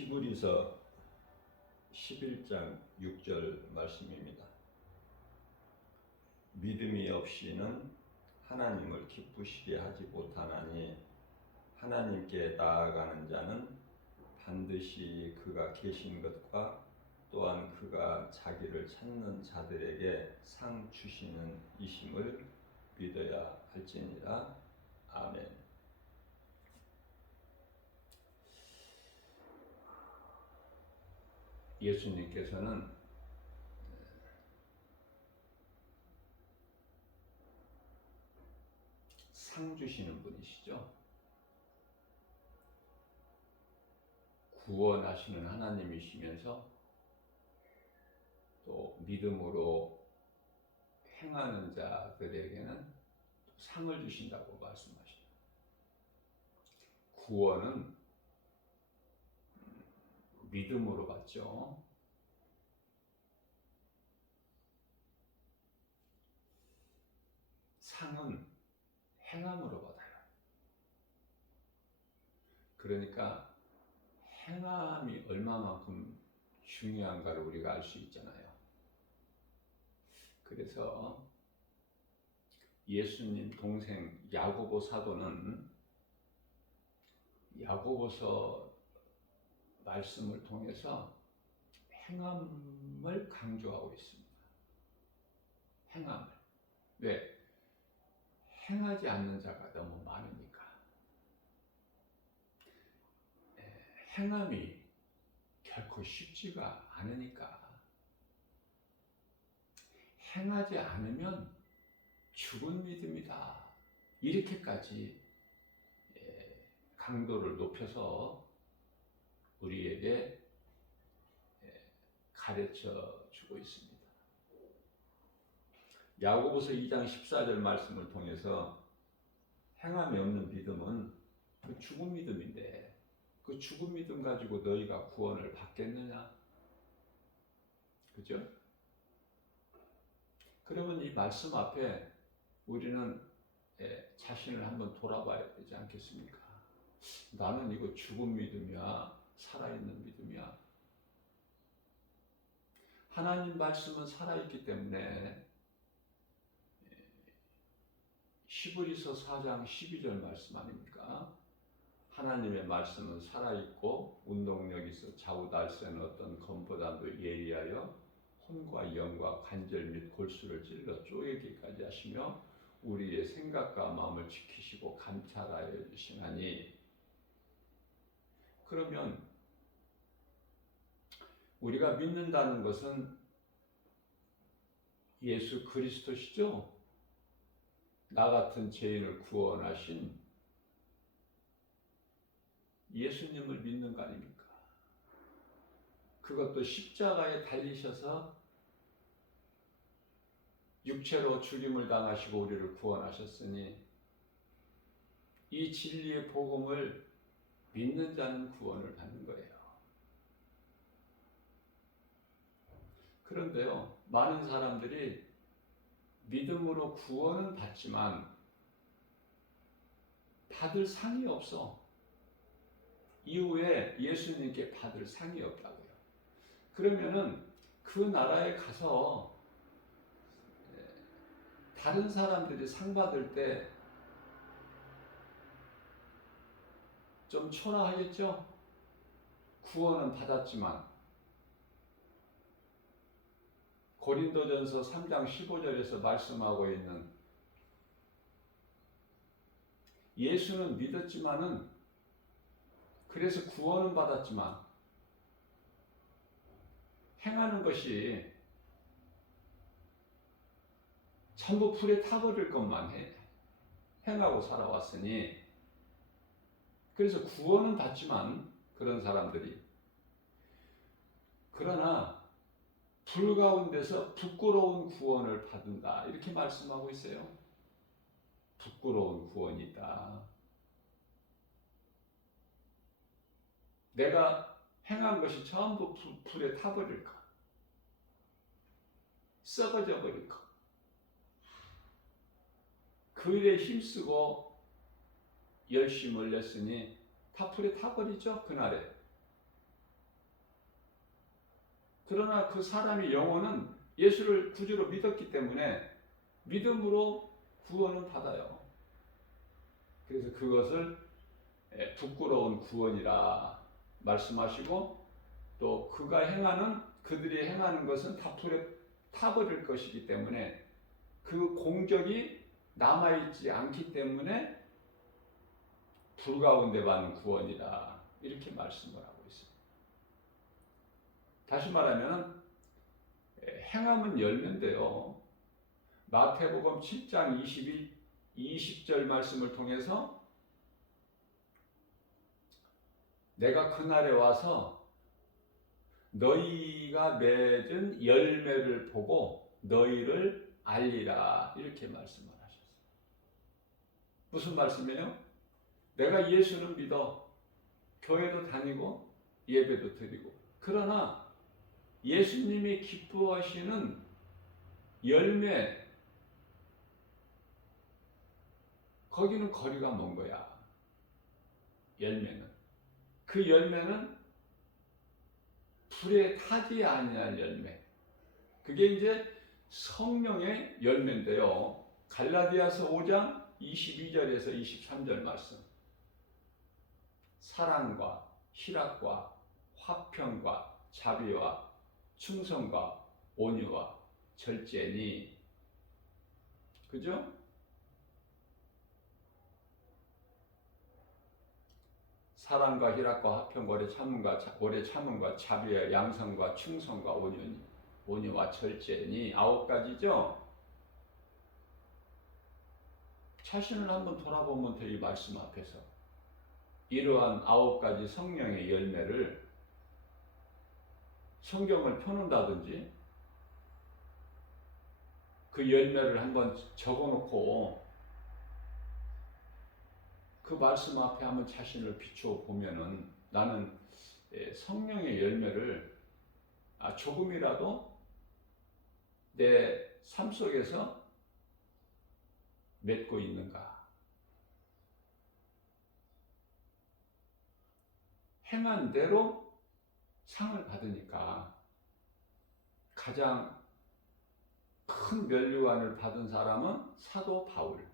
히브리서 11장 6절 말씀입니다. 믿음이 없이는 하나님을 기쁘시게 하지 못하나니 하나님께 나아가는 자는 반드시 그가 계신 것과 또한 그가 자기를 찾는 자들에게 상 주시는 이심을 믿어야 할지니라. 아멘. 예수님께서는 상 주시는 분이시죠. 구원하시는 하나님이시면서 또 믿음으로 행하는 자들에게는 상을 주신다고 말씀하시죠. 구원은 믿음으로 받죠. 상은 행함으로 받아요. 그러니까 행함이 얼마만큼 중요한가를 우리가 알 수 있잖아요. 그래서 예수님 동생 야고보 사도는 야고보서 말씀을 통해서 행함을 강조하고 있습니다. 행함을. 왜? 행하지 않는 자가 너무 많으니까. 행함이 결코 쉽지가 않으니까. 행하지 않으면 죽은 믿음이다. 이렇게까지 강도를 높여서 우리에게 가르쳐 주고 있습니다. 야고보서 2장 14절 말씀을 통해서 행함이 없는 믿음은 그 죽은 믿음인데 그 죽은 믿음 가지고 너희가 구원을 받겠느냐? 그죠? 그러면 이 말씀 앞에 우리는 자신을 한번 돌아봐야 되지 않겠습니까? 나는 이거 죽은 믿음이야? 살아있는 믿음이야? 하나님 말씀은 살아있기 때문에 히브리서 4장 12절 말씀 아닙니까? 하나님의 말씀은 살아있고 운동력 있어 좌우달새는 어떤 검보다도 예리하여 혼과 영과 관절 및 골수를 찔러 쪼개기까지 하시며 우리의 생각과 마음을 지키시고 감찰하여 주시나니. 그러면 우리가 믿는다는 것은 예수 그리스도시죠? 나 같은 죄인을 구원하신 예수님을 믿는 거 아닙니까? 그것도 십자가에 달리셔서 육체로 죽임을 당하시고 우리를 구원하셨으니 이 진리의 복음을 믿는 자는 구원을 받는 거예요. 그런데요, 많은 사람들이 믿음으로 구원은 받지만 받을 상이 없어. 이후에 예수님께 받을 상이 없다고요. 그러면은 그 나라에 가서 다른 사람들이 상 받을 때 좀 초라하겠죠? 구원은 받았지만. 고린도전서 3장 15절에서 말씀하고 있는 예수는 믿었지만은 그래서 구원은 받았지만 행하는 것이 전부 불에 타버릴 것만 행하고 살아왔으니 그래서 구원은 받지만 그런 사람들이 그러나 불 가운데서 부끄러운 구원을 받는다 이렇게 말씀하고 있어요. 부끄러운 구원이 있다. 내가 행한 것이 전부 불에 타버릴까? 썩어져 버릴까? 그 일에 힘쓰고 열심을 냈으니 다 불에 타버리죠, 그날에. 그러나 그 사람의 영혼은 예수를 구주로 믿었기 때문에 믿음으로 구원은 받아요. 그래서 그것을 부끄러운 구원이라 말씀하시고, 또 그들이 행하는 것은 다 불에 타버릴 것이기 때문에 그 공적이 남아있지 않기 때문에 불 가운데 받는 구원이다, 이렇게 말씀을 하고 있습니다. 다시 말하면 행함은 열매인데요, 마태복음 7장 20절 말씀을 통해서 내가 그날에 와서 너희가 맺은 열매를 보고 너희를 알리라, 이렇게 말씀을 하셨어요. 무슨 말씀이에요? 내가 예수는 믿어, 교회도 다니고 예배도 드리고, 그러나 예수님이 기뻐하시는 열매, 거기는 거리가 먼 거야. 열매는, 그 열매는 불에 타지 아니할 열매, 그게 이제 성령의 열매인데요, 갈라디아서 5장 22절에서 23절 말씀, 사랑과 희락과 화평과 자비와 충성과 온유와 절제니, 그죠? 사랑과 희락과 화평과 오래 참음과 자비와 양성과 충성과 온유와 절제니, 9가지죠. 자신을 한번 돌아보면 돼. 이 말씀 앞에서 이러한 9가지 성령의 열매를 성경을 펴놓는다든지 그 열매를 한번 적어놓고 그 말씀 앞에 한번 자신을 비추어 보면은, 나는 성령의 열매를 조금이라도 내 삶 속에서 맺고 있는가? 행한 대로 상을 받으니까 가장 큰 면류관을 받은 사람은 사도 바울,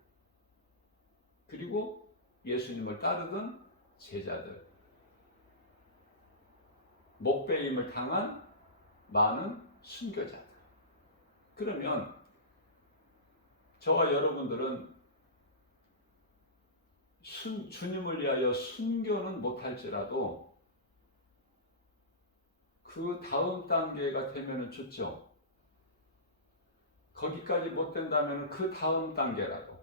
그리고 예수님을 따르던 제자들, 목배임을 당한 많은 순교자들. 그러면 저와 여러분들은 주님을 위하여 순교는 못할지라도 그 다음 단계가 되면 좋죠. 거기까지 못 된다면 그 다음 단계라도.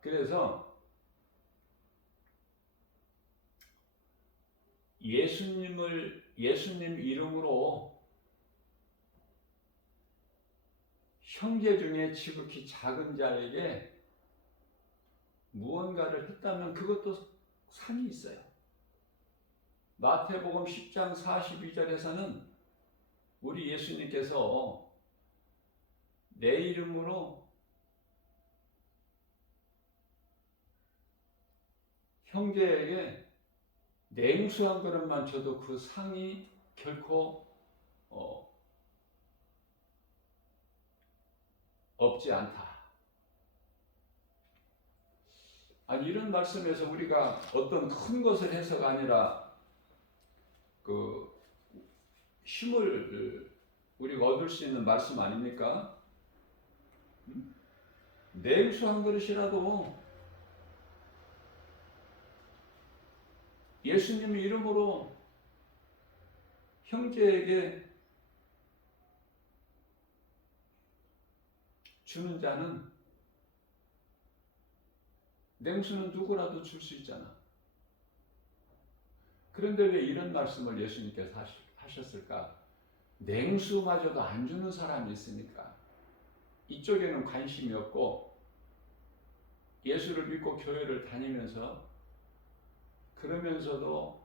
그래서 예수님 이름으로 형제 중에 지극히 작은 자에게 무언가를 했다면 그것도 상이 있어요. 마태복음 10장 42절에서는 우리 예수님께서 내 이름으로 형제에게 냉수 한 그릇만 줘도 그 상이 결코 없지 않다. 아니, 이런 말씀에서 우리가 어떤 큰 것을 해서가 아니라 그 힘을 우리가 얻을 수 있는 말씀 아닙니까? 냉수 한 그릇이라도 예수님의 이름으로 형제에게 주는 자는, 냉수는 누구라도 줄 수 있잖아. 그런데 왜 이런 말씀을 예수님께서 하셨을까? 냉수마저도 안 주는 사람이 있으니까. 이쪽에는 관심이 없고 예수를 믿고 교회를 다니면서, 그러면서도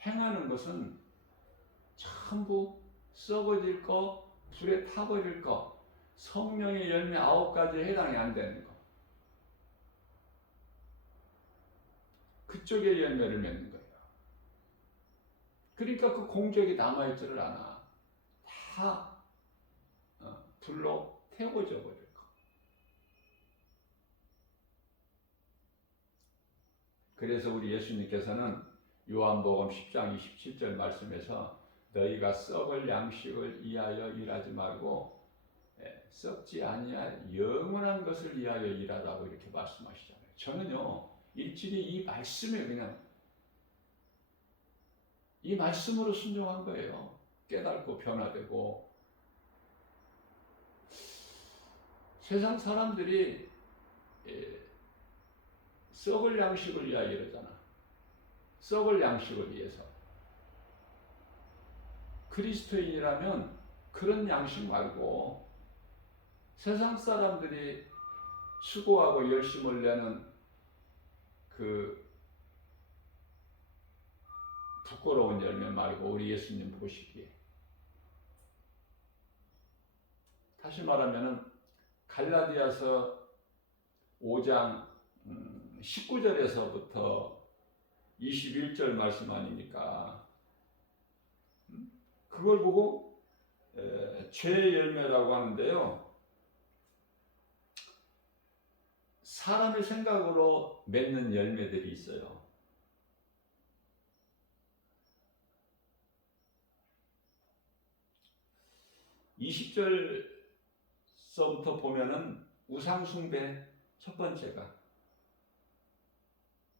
행하는 것은 전부 썩어질 거, 불에 타버릴 거, 성령의 열매 9가지에 해당이 안 되는 거, 그쪽에 열매를 맺는 거예요. 그러니까 그 공적이 남아있지를 않아. 다 불로 태워져 버릴 거. 그래서 우리 예수님께서는 요한복음 10장 27절 말씀에서 너희가 썩을 양식을 위하여 일하지 말고 썩지 아니할 영원한 것을 위하여 일하라고 이렇게 말씀하시잖아요. 저는요 일찍이 이 말씀에 그냥 이 말씀으로 순종한 거예요. 깨닫고 변화되고. 세상 사람들이 썩을 양식을 위하여 이러잖아. 썩을 양식을 위해서. 그리스도인이라면 그런 양식 말고 세상 사람들이 수고하고 열심을 내는 그 부끄러운 열매 말고 우리 예수님 보시기에. 다시 말하면 갈라디아서 5장 19절에서부터 21절 말씀 아닙니까? 그걸 보고 죄의 열매라고 하는데요. 사람의 생각으로 맺는 열매들이 있어요. (20절서부터) 보면은 우상숭배 첫 번째가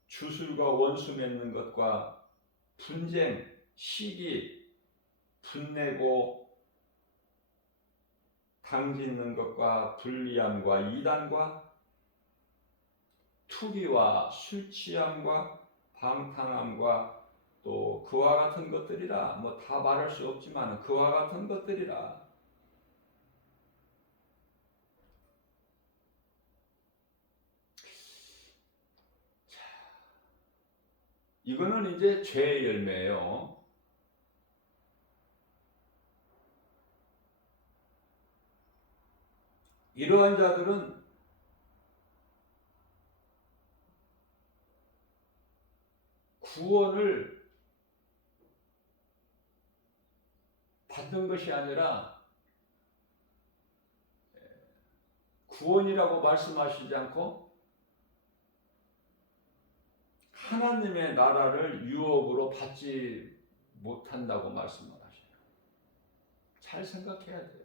주술과 원수 맺는 것과 분쟁, 시기, 분내고 당짓는 것과 불리함과 이단과 투기와 술취함과 방탕함과 또 그와 같은 것들이라. 뭐 다 말할 수 없지만 그와 같은 것들이라. 이거는 이제 죄의 열매예요. 이러한 자들은 구원을 받는 것이 아니라 구원이라고 말씀하시지 않고 하나님의 나라를 유업으로 받지 못한다고 말씀을 하셔요. 잘 생각해야 돼요.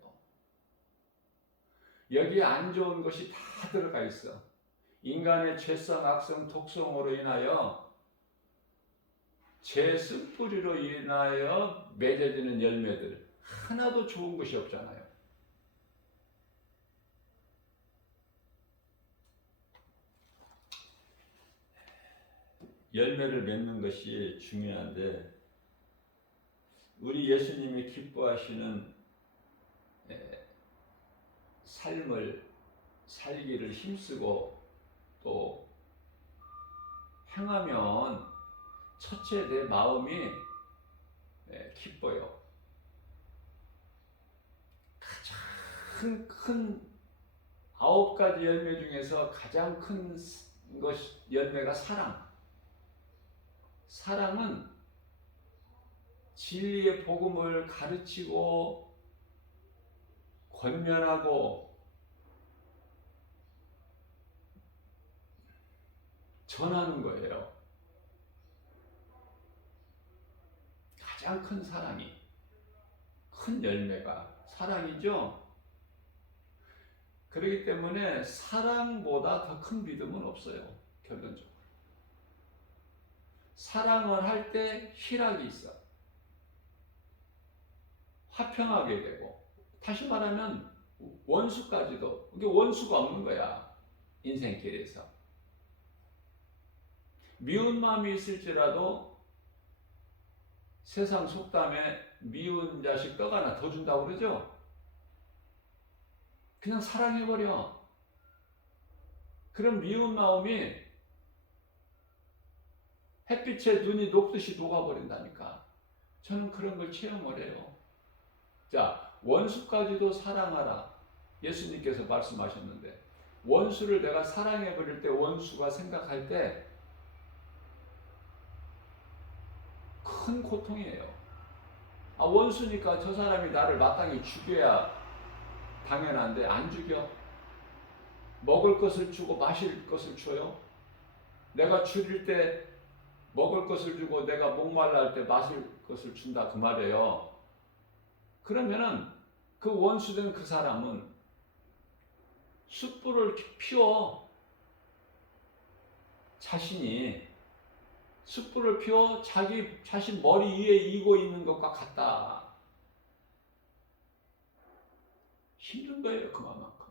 여기에 안 좋은 것이 다 들어가 있어. 인간의 죄성, 악성, 독성으로 인하여 죄 쓴뿌리로 인하여 맺어지는 열매들 하나도 좋은 것이 없잖아요. 열매를 맺는 것이 중요한데 우리 예수님이 기뻐하시는 삶을 살기를 힘쓰고 또 행하면 첫째 내 마음이 기뻐요. 가장 큰 9가지 열매 중에서 가장 큰 열매가 사랑. 사랑은 진리의 복음을 가르치고 권면하고 전하는 거예요. 가장 큰 사랑이, 큰 열매가 사랑이죠. 그렇기 때문에 사랑보다 더 큰 믿음은 없어요. 결론적으로. 사랑을 할 때 희락이 있어. 화평하게 되고, 다시 말하면 원수까지도, 이게 원수가 없는 거야. 인생길에서. 미운 마음이 있을지라도 세상 속담에 미운 자식 떡 하나 더 준다고 그러죠? 그냥 사랑해버려. 그럼 미운 마음이 햇빛에 눈이 녹듯이 녹아버린다니까. 저는 그런 걸 체험을 해요. 자, 원수까지도 사랑하라. 예수님께서 말씀하셨는데 원수를 내가 사랑해버릴 때 원수가 생각할 때 큰 고통이에요. 아, 원수니까 저 사람이 나를 마땅히 죽여야 당연한데 안 죽여. 먹을 것을 주고 마실 것을 줘요. 내가 줄일 때 먹을 것을 주고 내가 목말라 할 때 마실 것을 준다 그 말이에요. 그러면은 그 원수된 그 사람은 숯불을 피워 자신이 숯불을 피워 자기 자신 머리 위에 이고 있는 것과 같다. 힘든 거예요, 그만큼.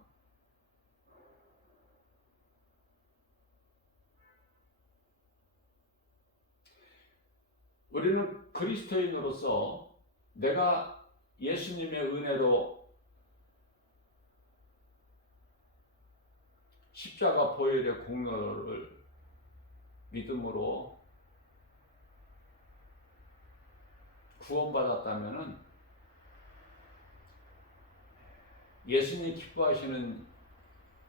우리는 그리스도인으로서 내가 예수님의 은혜로 십자가 보혈의 공로를 믿음으로 구원받았다면은 예수님이 기뻐하시는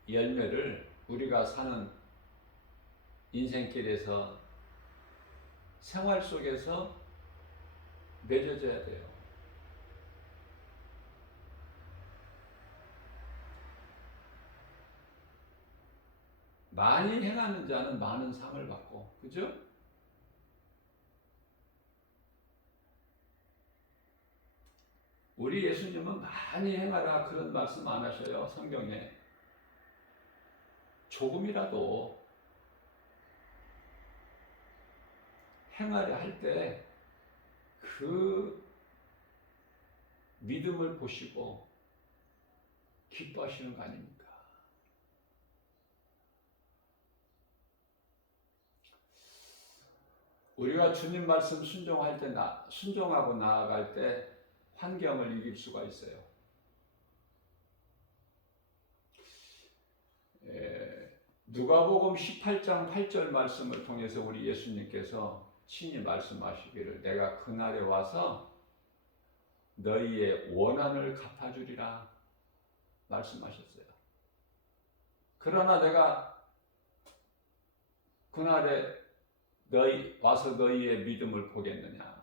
열매를 우리가 사는 인생길에서 생활 속에서 맺어져야 돼요. 많이 행하는 자는 많은 상을 받고, 그죠? 우리 예수님은 많이 행하라 그런 말씀 안 하셔요, 성경에. 조금이라도 행하려 할 때 그 믿음을 보시고 기뻐하시는 거 아닙니까? 우리가 주님 말씀 순종할 때 순종하고 나아갈 때 환경을 이길 수가 있어요. 누가복음 18장 8절 말씀을 통해서 우리 예수님께서 친히 말씀하시기를 내가 그날에 와서 너희의 원한을 갚아주리라 말씀하셨어요. 그러나 내가 그날에 와서 너희의 믿음을 보겠느냐.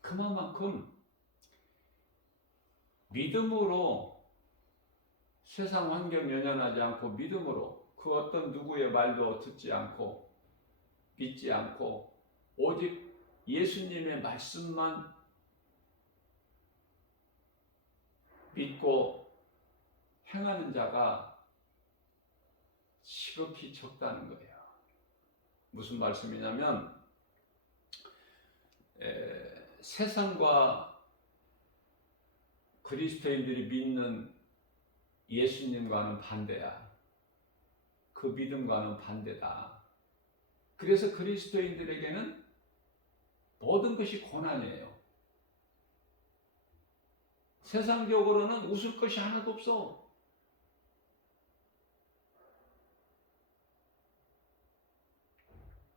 그만큼 믿음으로 세상 환경 연연하지 않고 믿음으로 그 어떤 누구의 말도 듣지 않고 믿지 않고 오직 예수님의 말씀만 믿고 행하는 자가 지극히 적다는 거예요. 무슨 말씀이냐면 세상과 그리스도인들이 믿는 예수님과는 반대야. 그 믿음과는 반대다. 그래서 그리스도인들에게는 모든 것이 고난이에요. 세상적으로는 웃을 것이 하나도 없어.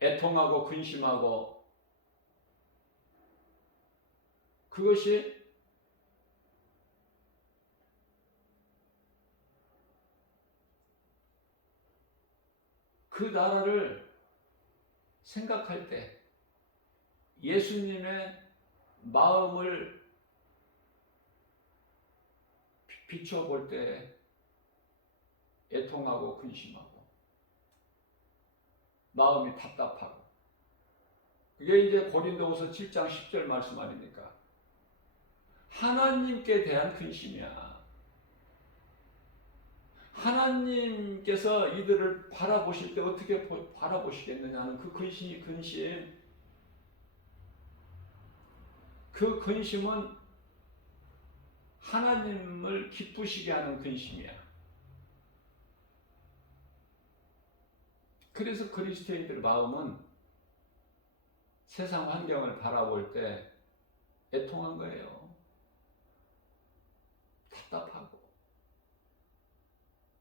애통하고 근심하고 그것이 그 나라를 생각할 때 예수님의 마음을 비춰볼 때 애통하고 근심하고 마음이 답답하고 그게 이제 고린도후서 7장 10절 말씀 아닙니까? 하나님께 대한 근심이야. 하나님께서 이들을 바라보실 때 어떻게 바라보시겠느냐는 그 근심. 그 근심은 하나님을 기쁘시게 하는 근심이야. 그래서 그리스도인들 마음은 세상 환경을 바라볼 때 애통한 거예요. 답답하고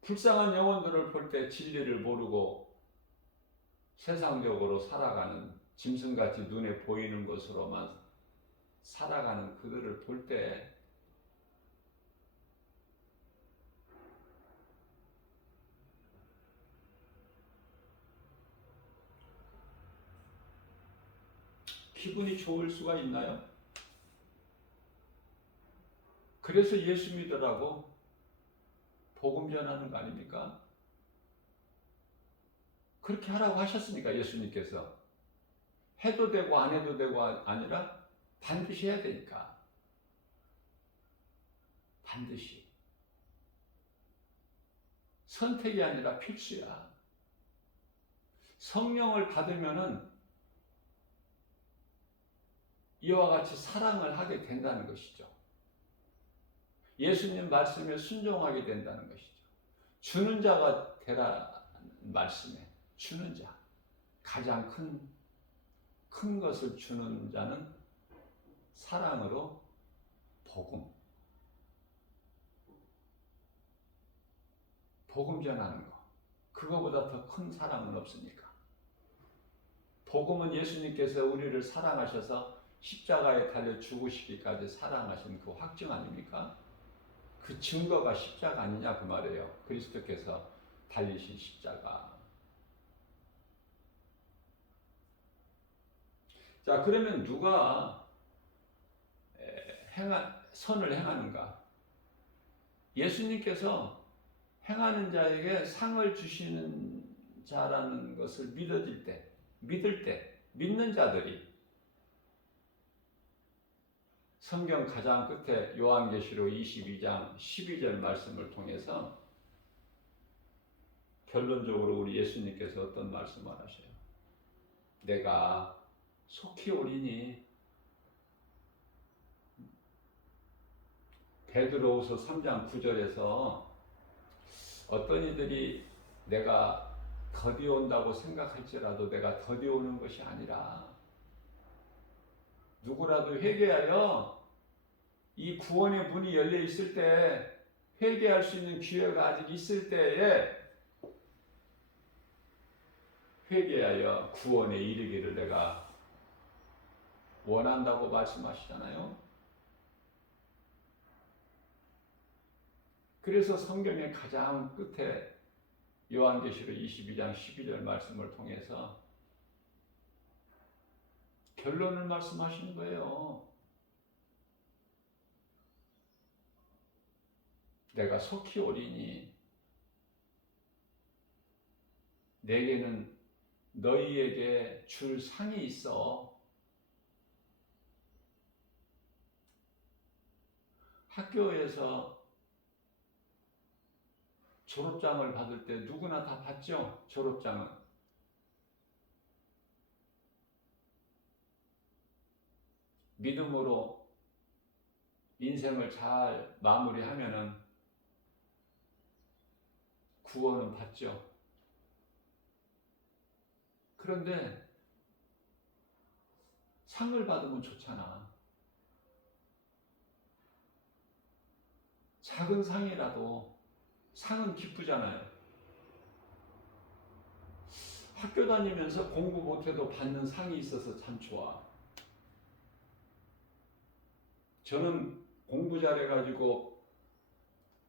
불쌍한 영혼들을 볼 때 진리를 모르고 세상적으로 살아가는 짐승같이 눈에 보이는 것으로만 살아가는 그들을 볼 때 기분이 좋을 수가 있나요? 그래서 예수 믿으라고 복음 전하는 거 아닙니까? 그렇게 하라고 하셨으니까 예수님께서. 해도 되고 안 해도 되고 아니라 반드시 해야 되니까. 반드시. 선택이 아니라 필수야. 성령을 받으면은 이와 같이 사랑을 하게 된다는 것이죠. 예수님 말씀에 순종하게 된다는 것이죠. 주는 자가 되라는 말씀에 주는 자. 가장 큰 것을 주는 자는 사랑으로 복음 전하는 거. 그거보다 더 큰 사랑은 없으니까. 복음은 예수님께서 우리를 사랑하셔서 십자가에 달려 죽으시기까지 사랑하신 그 확증 아닙니까? 그 증거가 십자가 아니냐 그 말이에요. 그리스도께서 달리신 십자가. 자, 그러면 누가 선을 행하는가? 예수님께서 행하는 자에게 상을 주시는 자라는 것을 믿을 때, 믿는 자들이 성경 가장 끝에 요한계시록 22장 12절 말씀을 통해서 결론적으로 우리 예수님께서 어떤 말씀을 하셔요? 내가 속히 오리니. 베드로후서 3장 9절에서 어떤 이들이 내가 더디 온다고 생각할지라도 내가 더디 오는 것이 아니라 누구라도 회개하여 이 구원의 문이 열려 있을 때, 회개할 수 있는 기회가 아직 있을 때에 회개하여 구원에 이르기를 내가 원한다고 말씀하시잖아요. 그래서 성경의 가장 끝에 요한계시록 22장 12절 말씀을 통해서 결론을 말씀하시는 거예요. 내가 속히 오리니 내게는 너희에게 줄 상이 있어. 학교에서 졸업장을 받을 때 누구나 다 받죠? 졸업장은. 믿음으로 인생을 잘 마무리하면은 구원은 받죠. 그런데 상을 받으면 좋잖아. 작은 상이라도 상은 기쁘잖아요. 학교 다니면서 공부 못해도 받는 상이 있어서 참 좋아. 저는 공부 잘해가지고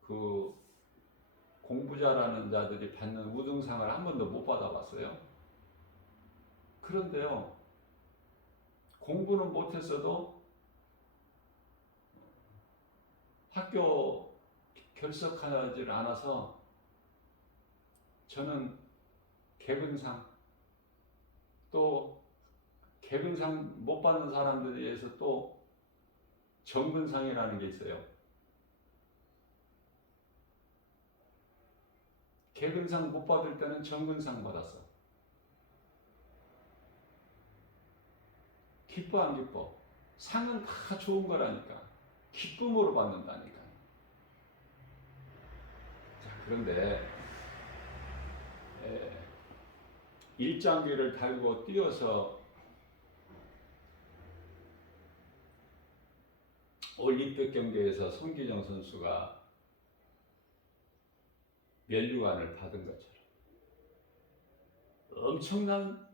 그 공부 잘하는 자들이 받는 우등상을 한 번도 못 받아봤어요. 그런데요, 공부는 못했어도 학교 결석하지 않아서 저는 개근상, 또 개근상 못 받는 사람들에 의해서 또 정근상이라는 게 있어요. 개근상 못 받을 때는 정근상 받았어. 기뻐 안 기뻐? 상은 다 좋은 거라니까. 기쁨으로 받는다니까. 자, 그런데 일장기를 달고 뛰어서 올림픽 경기에서 손기정 선수가 면류관을 받은 것처럼 엄청난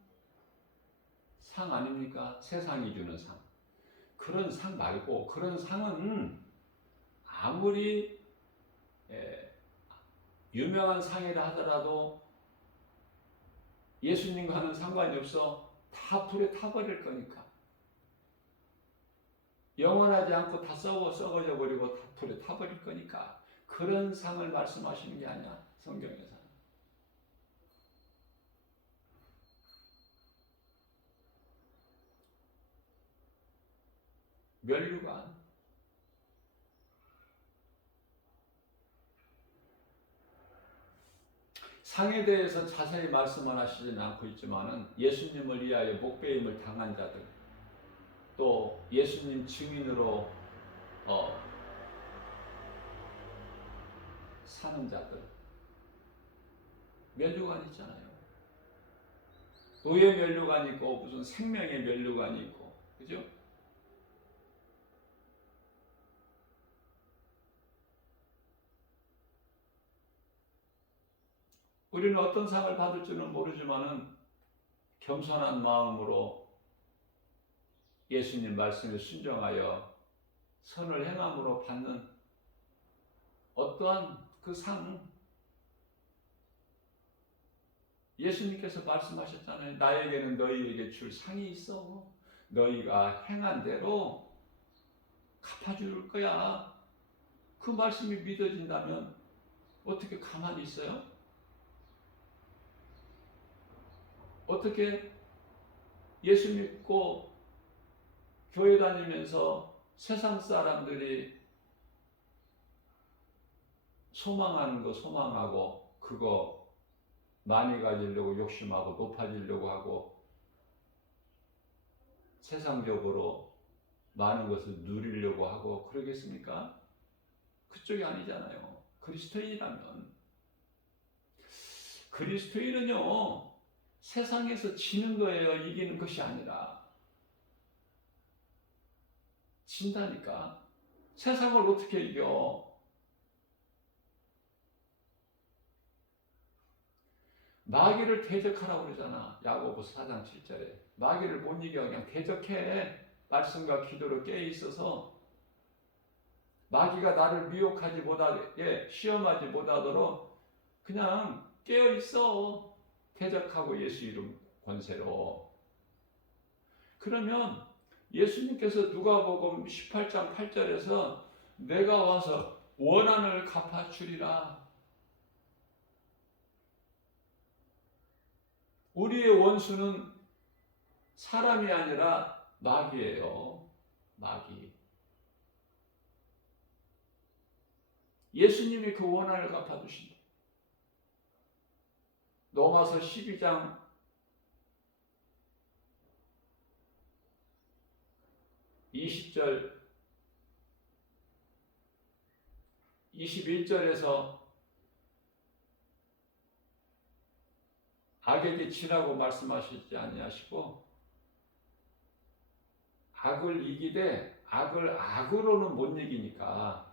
상 아닙니까? 세상이 주는 상. 그런 상 말고, 그런 상은 아무리 유명한 상이라 하더라도 예수님과는 상관이 없어. 다 불에 타버릴 거니까. 영원하지 않고 다 썩어져 버리고 다 불에 타버릴 거니까 그런 상을 말씀하시는 게 아니야 성경에서. 면류관. 상에 대해서 자세히 말씀은 하시지는 않고 있지만은 예수님을 위하여 목배임을 당한 자들, 또 예수님 증인으로 사는 자들, 면류관 있잖아요. 노예 면류관 있고 무슨 생명의 면류관이 있고, 그죠? 우리는 어떤 상을 받을지는 모르지만은 겸손한 마음으로 예수님 말씀에 순종하여 선을 행함으로 받는 어떠한 그 상, 예수님께서 말씀하셨잖아요. 나에게는 너희에게 줄 상이 있어. 너희가 행한 대로 갚아줄 거야. 그 말씀이 믿어진다면 어떻게 가만히 있어요? 어떻게 예수 믿고 교회 다니면서 세상 사람들이 소망하는 거 소망하고 그거 많이 가지려고 욕심하고 높아지려고 하고 세상적으로 많은 것을 누리려고 하고 그러겠습니까? 그쪽이 아니잖아요. 그리스도인이라면. 그리스도인은요, 세상에서 지는 거예요. 이기는 것이 아니라. 진다니까. 세상을 어떻게 이겨? 마귀를 대적하라고 그러잖아. 야고보서 4장 7절에. 마귀를 못 이겨. 그냥 대적해. 말씀과 기도로 깨어 있어서 마귀가 나를 미혹하지 못하게, 시험하지 못하도록 그냥 깨어 있어. 대적하고 예수 이름 권세로. 그러면 예수님께서 누가복음 18장 8절에서 내가 와서 원한을 갚아주리라. 우리의 원수는 사람이 아니라 마귀예요. 마귀. 예수님이 그 원한을 갚아주신다. 로마서 12장 20절 21절에서 악에게 지라고 말씀하시지 아니하시고 악을 이기되 악을 악으로는 못 이기니까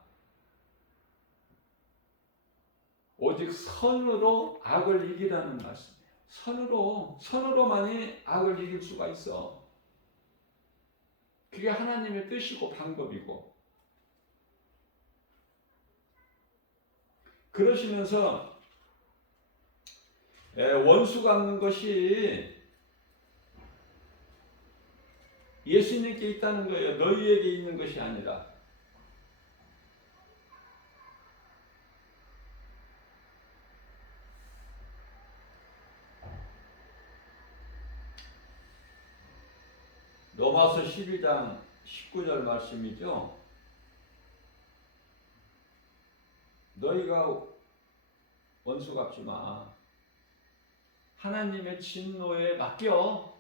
오직 선으로 악을 이기라는 말씀이에요. 선으로만이 악을 이길 수가 있어. 그게 하나님의 뜻이고 방법이고. 그러시면서 원수 갚는 것이 예수님께 있다는 거예요. 너희에게 있는 것이 아니라. 로마서 12장 19절 말씀이죠. 너희가 원수 갚지 마. 하나님의 진노에 맡겨.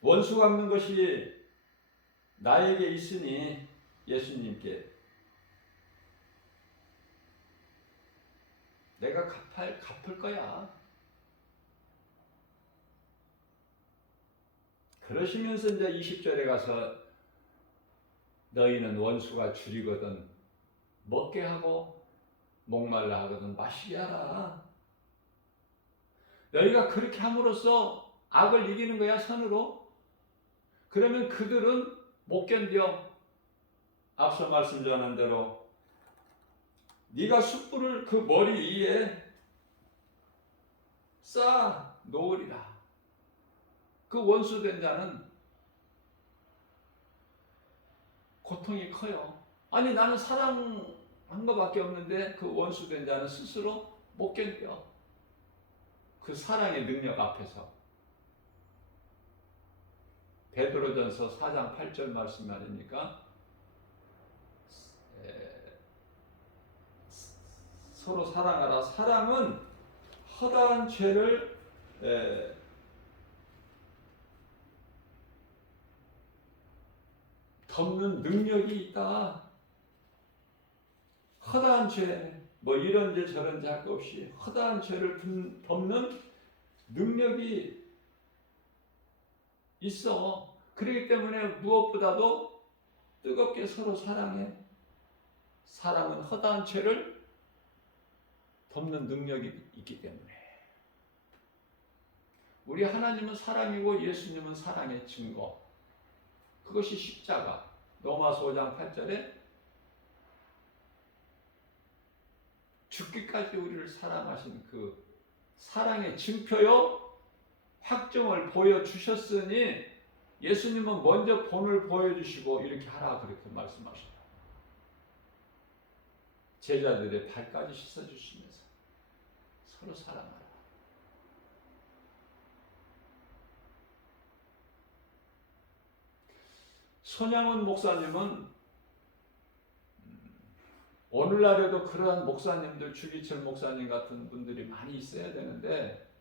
원수 갚는 것이 나에게 있으니 예수님께 내가 갚을 거야. 그러시면서 이제 20절에 가서 너희는 원수가 줄이거든 먹게 하고 목말라 하거든 마시게 하라. 너희가 그렇게 함으로써 악을 이기는 거야, 선으로. 그러면 그들은 못 견뎌. 앞서 말씀 전한 대로 네가 숯불을 그 머리 위에 쌓아 놓으리라. 그 원수된 자는 고통이 커요. 아니 나는 사랑한 것밖에 없는데 그 원수된 자는 스스로 못 견뎌. 그 사랑의 능력 앞에서. 베드로전서 4장 8절 말씀 말이니까 서로 사랑하라. 사랑은 허다한 죄를 덮는 능력이 있다. 허다한 죄, 뭐 이런 죄 저런 죄 할 것 없이 허다한 죄를 덮는 능력이 있어. 그렇기 때문에 무엇보다도 뜨겁게 서로 사랑해. 사랑은 허다한 죄를 덮는 능력이 있기 때문에. 우리 하나님은 사랑이고 예수님은 사랑의 증거. 그것이 십자가. 로마서 5장 8절에 죽기까지 우리를 사랑하신 그 사랑의 증표요 확정을 보여주셨으니 예수님은 먼저 본을 보여주시고 이렇게 하라 그렇게 말씀하셨다. 제자들의 발까지 씻어주시면서 서로 사랑하라. 손양원 목사님은 오늘날에도 그러한 목사님들, 주기철 목사님 같은 분들이 많이 있어야 되는데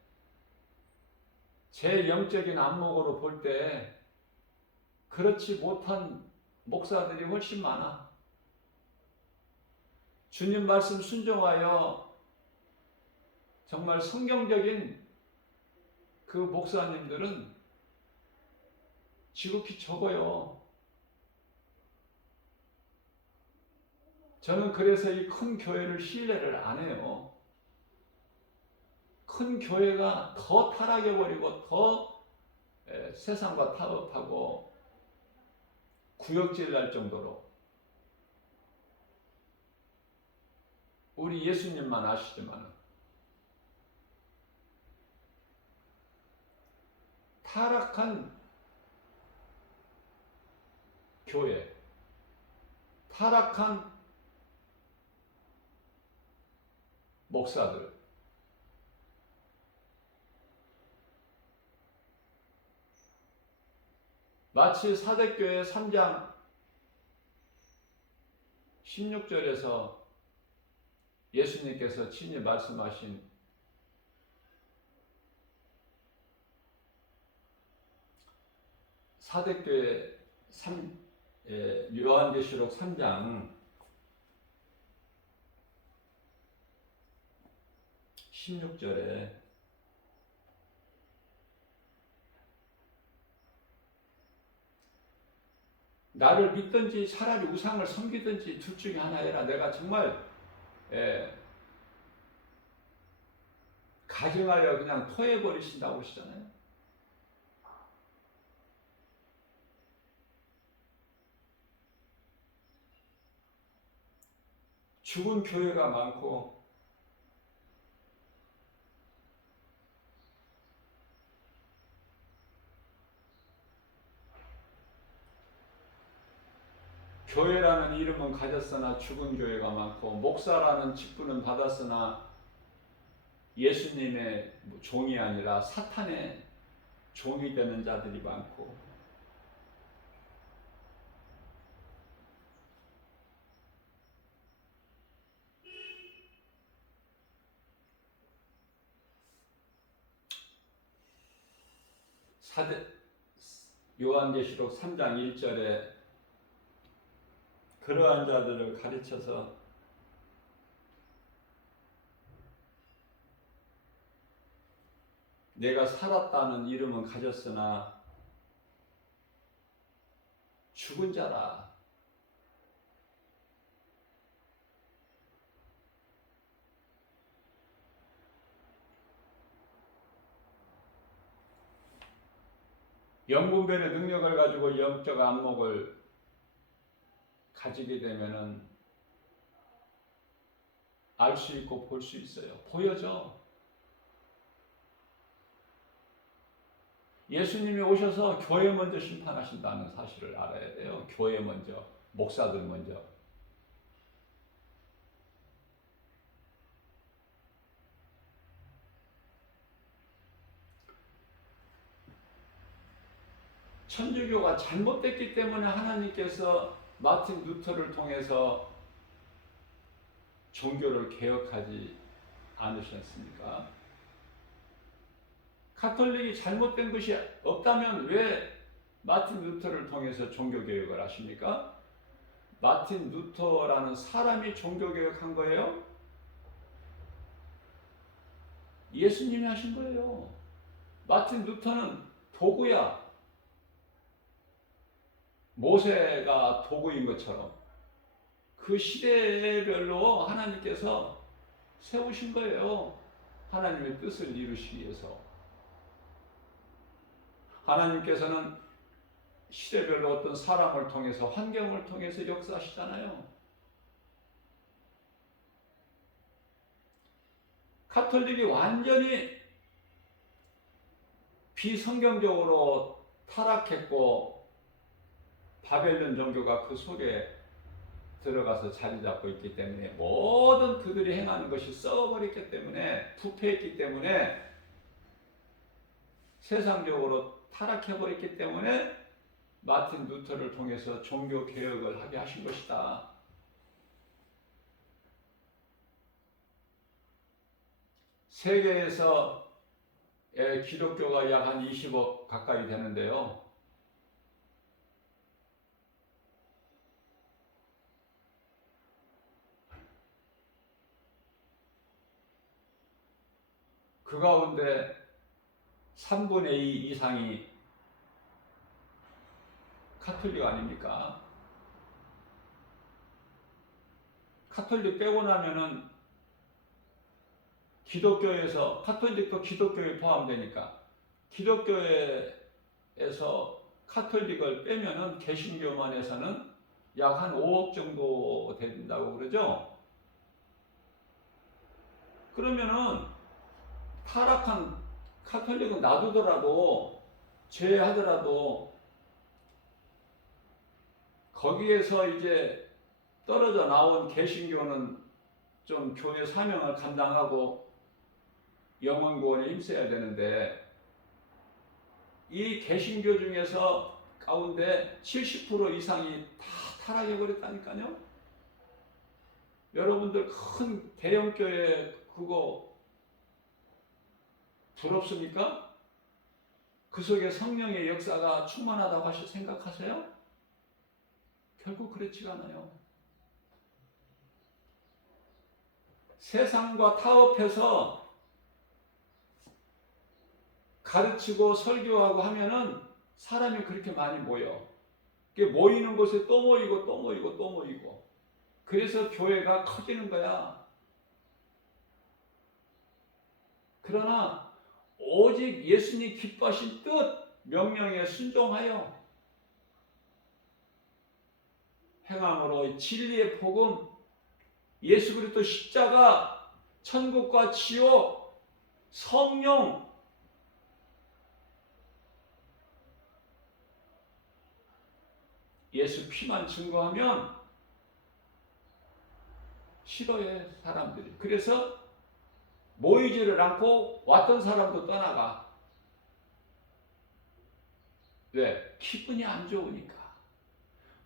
제 영적인 안목으로 볼 때 그렇지 못한 목사들이 훨씬 많아. 주님 말씀 순종하여 정말 성경적인 그 목사님들은 지극히 적어요. 저는 그래서 이 큰 교회를 신뢰를 안 해요. 큰 교회가 더 타락해버리고 더 세상과 타협하고 구역질 날 정도로 우리 예수님만 아시지만 타락한 교회, 타락한 목사들, 마치 사대교회 3장 16절에서 예수님께서 친히 말씀하신 사대교회 요한계시록 3장 16절에 나를 믿든지 차라리 우상을 섬기든지 둘 중에 하나 해라. 내가 정말 가증하여 그냥 토해버리신다고 하시잖아요. 죽은 교회가 많고 교회라는 이름은 가졌으나 죽은 교회가 많고 목사라는 직분은 받았으나 예수님의 종이 아니라 사탄의 종이 되는 자들이 많고 요한계시록 3장 1절에 그러한 자들을 가르쳐서 내가 살았다는 이름은 가졌으나 죽은 자라. 영분별의 능력을 가지고 영적 안목을 가지게 되면은 알 수 있고 볼 수 있어요. 보여져. 예수님이 오셔서 교회 먼저 심판하신다는 사실을 알아야 돼요. 교회 먼저, 목사들 먼저. 천주교가 잘못됐기 때문에 하나님께서 마틴 루터를 통해서 종교를 개혁하지 않으셨습니까? 가톨릭이 잘못된 것이 없다면 왜 마틴 루터를 통해서 종교개혁을 하십니까? 마틴 루터라는 사람이 종교개혁한 거예요? 예수님이 하신 거예요. 마틴 루터는 도구야. 모세가 도구인 것처럼 그 시대별로 하나님께서 세우신 거예요. 하나님의 뜻을 이루시기 위해서. 하나님께서는 시대별로 어떤 사람을 통해서, 환경을 통해서 역사하시잖아요. 가톨릭이 완전히 비성경적으로 타락했고 바벨론 종교가 그 속에 들어가서 자리 잡고 있기 때문에 모든 그들이 행하는 것이 썩어버렸기 때문에, 부패했기 때문에, 세상적으로 타락해버렸기 때문에 마틴 루터를 통해서 종교 개혁을 하게 하신 것이다. 세계에서 기독교가 약 한 20억 가까이 되는데요. 그 가운데 3분의 2 이상이 가톨릭 아닙니까? 가톨릭 빼고 나면은 기독교에서, 가톨릭도 기독교에 포함되니까 기독교에서 가톨릭을 빼면은 개신교만 해서는 약 한 5억 정도 된다고 그러죠. 그러면은 타락한 가톨릭은 놔두더라도, 제외하더라도 거기에서 이제 떨어져 나온 개신교는 좀 교회 사명을 감당하고 영혼 구원에 힘써야 되는데, 이 개신교 중에서 가운데 70% 이상이 다 타락해 버렸다니까요. 여러분들 큰 대형교회 그거 부럽습니까? 그 속에 성령의 역사가 충만하다고 생각하세요? 결국 그렇지가 않아요. 세상과 타협해서 가르치고 설교하고 하면은 사람이 그렇게 많이 모여. 모이는 곳에 또 모이고 또 모이고 또 모이고. 그래서 교회가 커지는 거야. 그러나 오직 예수님 기뻐하신 뜻, 명령에 순종하여 행함으로 진리의 복음, 예수 그리스도 십자가, 천국과 지옥, 성령, 예수 피만 증거하면 싫어해 사람들이. 그래서 모이지를 않고 왔던 사람도 떠나가. 왜? 기분이 안 좋으니까.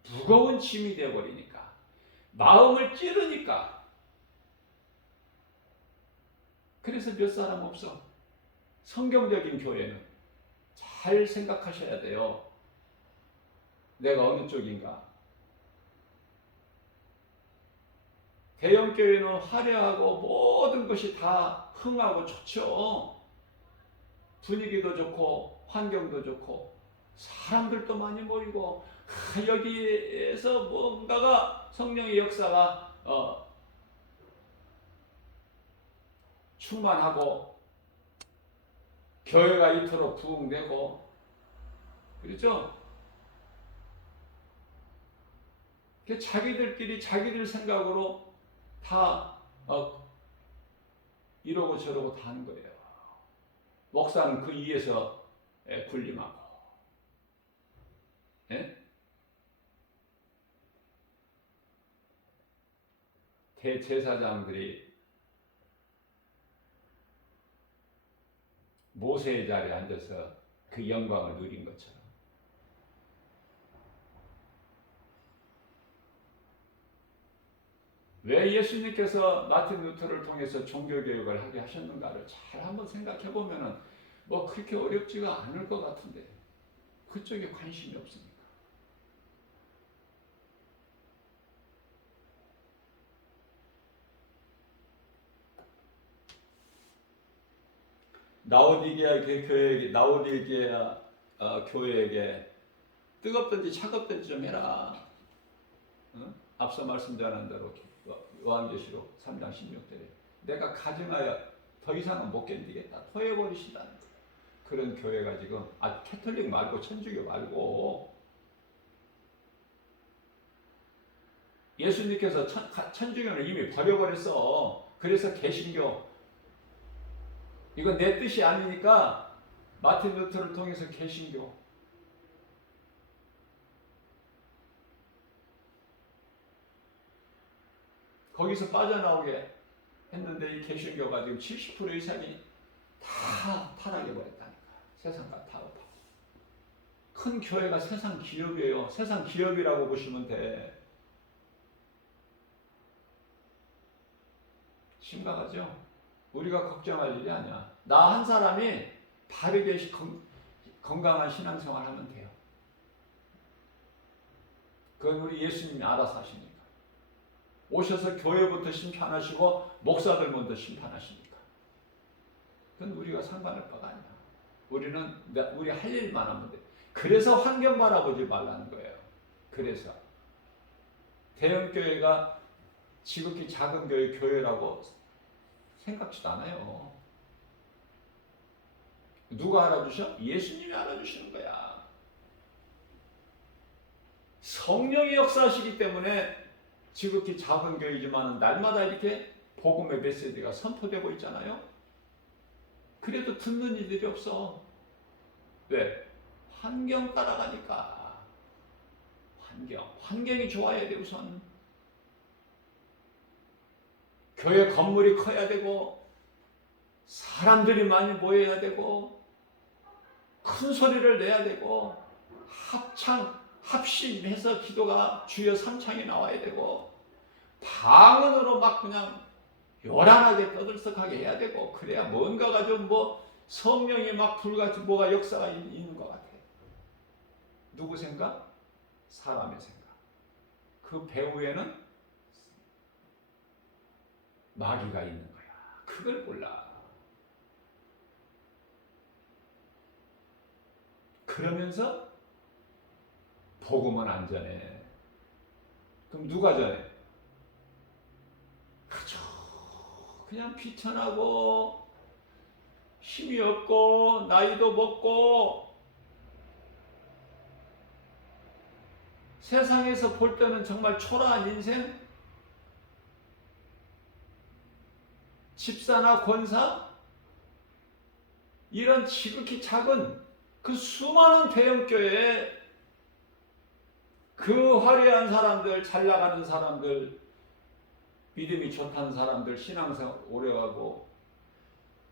무거운 짐이 되어버리니까. 마음을 찌르니까. 그래서 몇 사람 없어. 성경적인 교회는 잘 생각하셔야 돼요. 내가 어느 쪽인가. 대형교회는 화려하고 모든 것이 다 흥하고 좋죠. 분위기도 좋고 환경도 좋고 사람들도 많이 모이고, 여기에서 뭔가가 성령의 역사가 충만하고 교회가 이토록 부흥되고 그렇죠? 자기들끼리 자기들 생각으로 다 이러고 저러고 다 하는 거예요. 목사는 그 위에서 군림하고, 예? 대제사장들이 모세의 자리에 앉아서 그 영광을 누린 것처럼 왜 예수님께서 마틴 루터를 통해서 종교개혁을 하게 하셨는가를 잘 한번 생각해 보면은 뭐 그렇게 어렵지가 않을 것 같은데 그쪽에 관심이 없으니까. 나오디게아 교회에게 뜨겁든지 차갑든지 좀 해라. 어? 앞서 말씀드린 대로 요한계시록 3장 16절에 내가 가증하여 더 이상은 못 견디겠다. 토해버리시다는 거예요. 그런 교회가 지금 캐톨릭 말고 천주교 말고 예수님께서 천주교는 이미 버려버렸어. 그래서 개신교 이건 내 뜻이 아니니까 마틴 루터를 통해서 개신교 거기서 빠져나오게 했는데 이 개신교가 지금 70% 이상이 다 타락해버렸다니까. 세상과 타협하고. 큰 교회가 세상 기업이에요. 세상 기업이라고 보시면 돼. 심각하죠? 우리가 걱정할 일이 아니야. 나 한 사람이 바르게 건강한 신앙생활 하면 돼요. 그건 우리 예수님이 알아서 하시니까. 오셔서 교회부터 심판하시고 목사들 먼저 심판하시니까. 그건 우리가 상관할 바가 아니야. 우리는 우리 할 일만 하면 돼. 그래서 환경 바라보지 말라는 거예요. 그래서 대형교회가 지극히 작은 교회라고 생각지도 않아요. 누가 알아주셔? 예수님이 알아주시는 거야. 성령이 역사하시기 때문에 지극히 작은 교회이지만 날마다 이렇게 복음의 메시지가 선포되고 있잖아요. 그래도 듣는 이들이 없어. 왜? 환경 따라가니까. 환경이 좋아야 돼. 우선 교회 건물이 커야 되고 사람들이 많이 모여야 되고 큰 소리를 내야 되고 합심해서 기도가 주여 삼창이 나와야 되고 방언으로 막 그냥 요란하게 떠들썩하게 해야 되고 그래야 뭔가가 좀 뭐 성령이 막 불같이 뭐가 역사가 있는 것 같아. 누구 생각? 사람의 생각. 그 배후에는 마귀가 있는 거야. 그걸 몰라. 그러면서 복음은 안 전해. 그럼 누가 전해? 그죠. 그냥 비천하고 힘이 없고 나이도 먹고 세상에서 볼 때는 정말 초라한 인생? 집사나 권사? 이런 지극히 작은 그 수많은 대형교회에 그 화려한 사람들, 잘 나가는 사람들, 믿음이 좋다는 사람들, 신앙생활 오래가고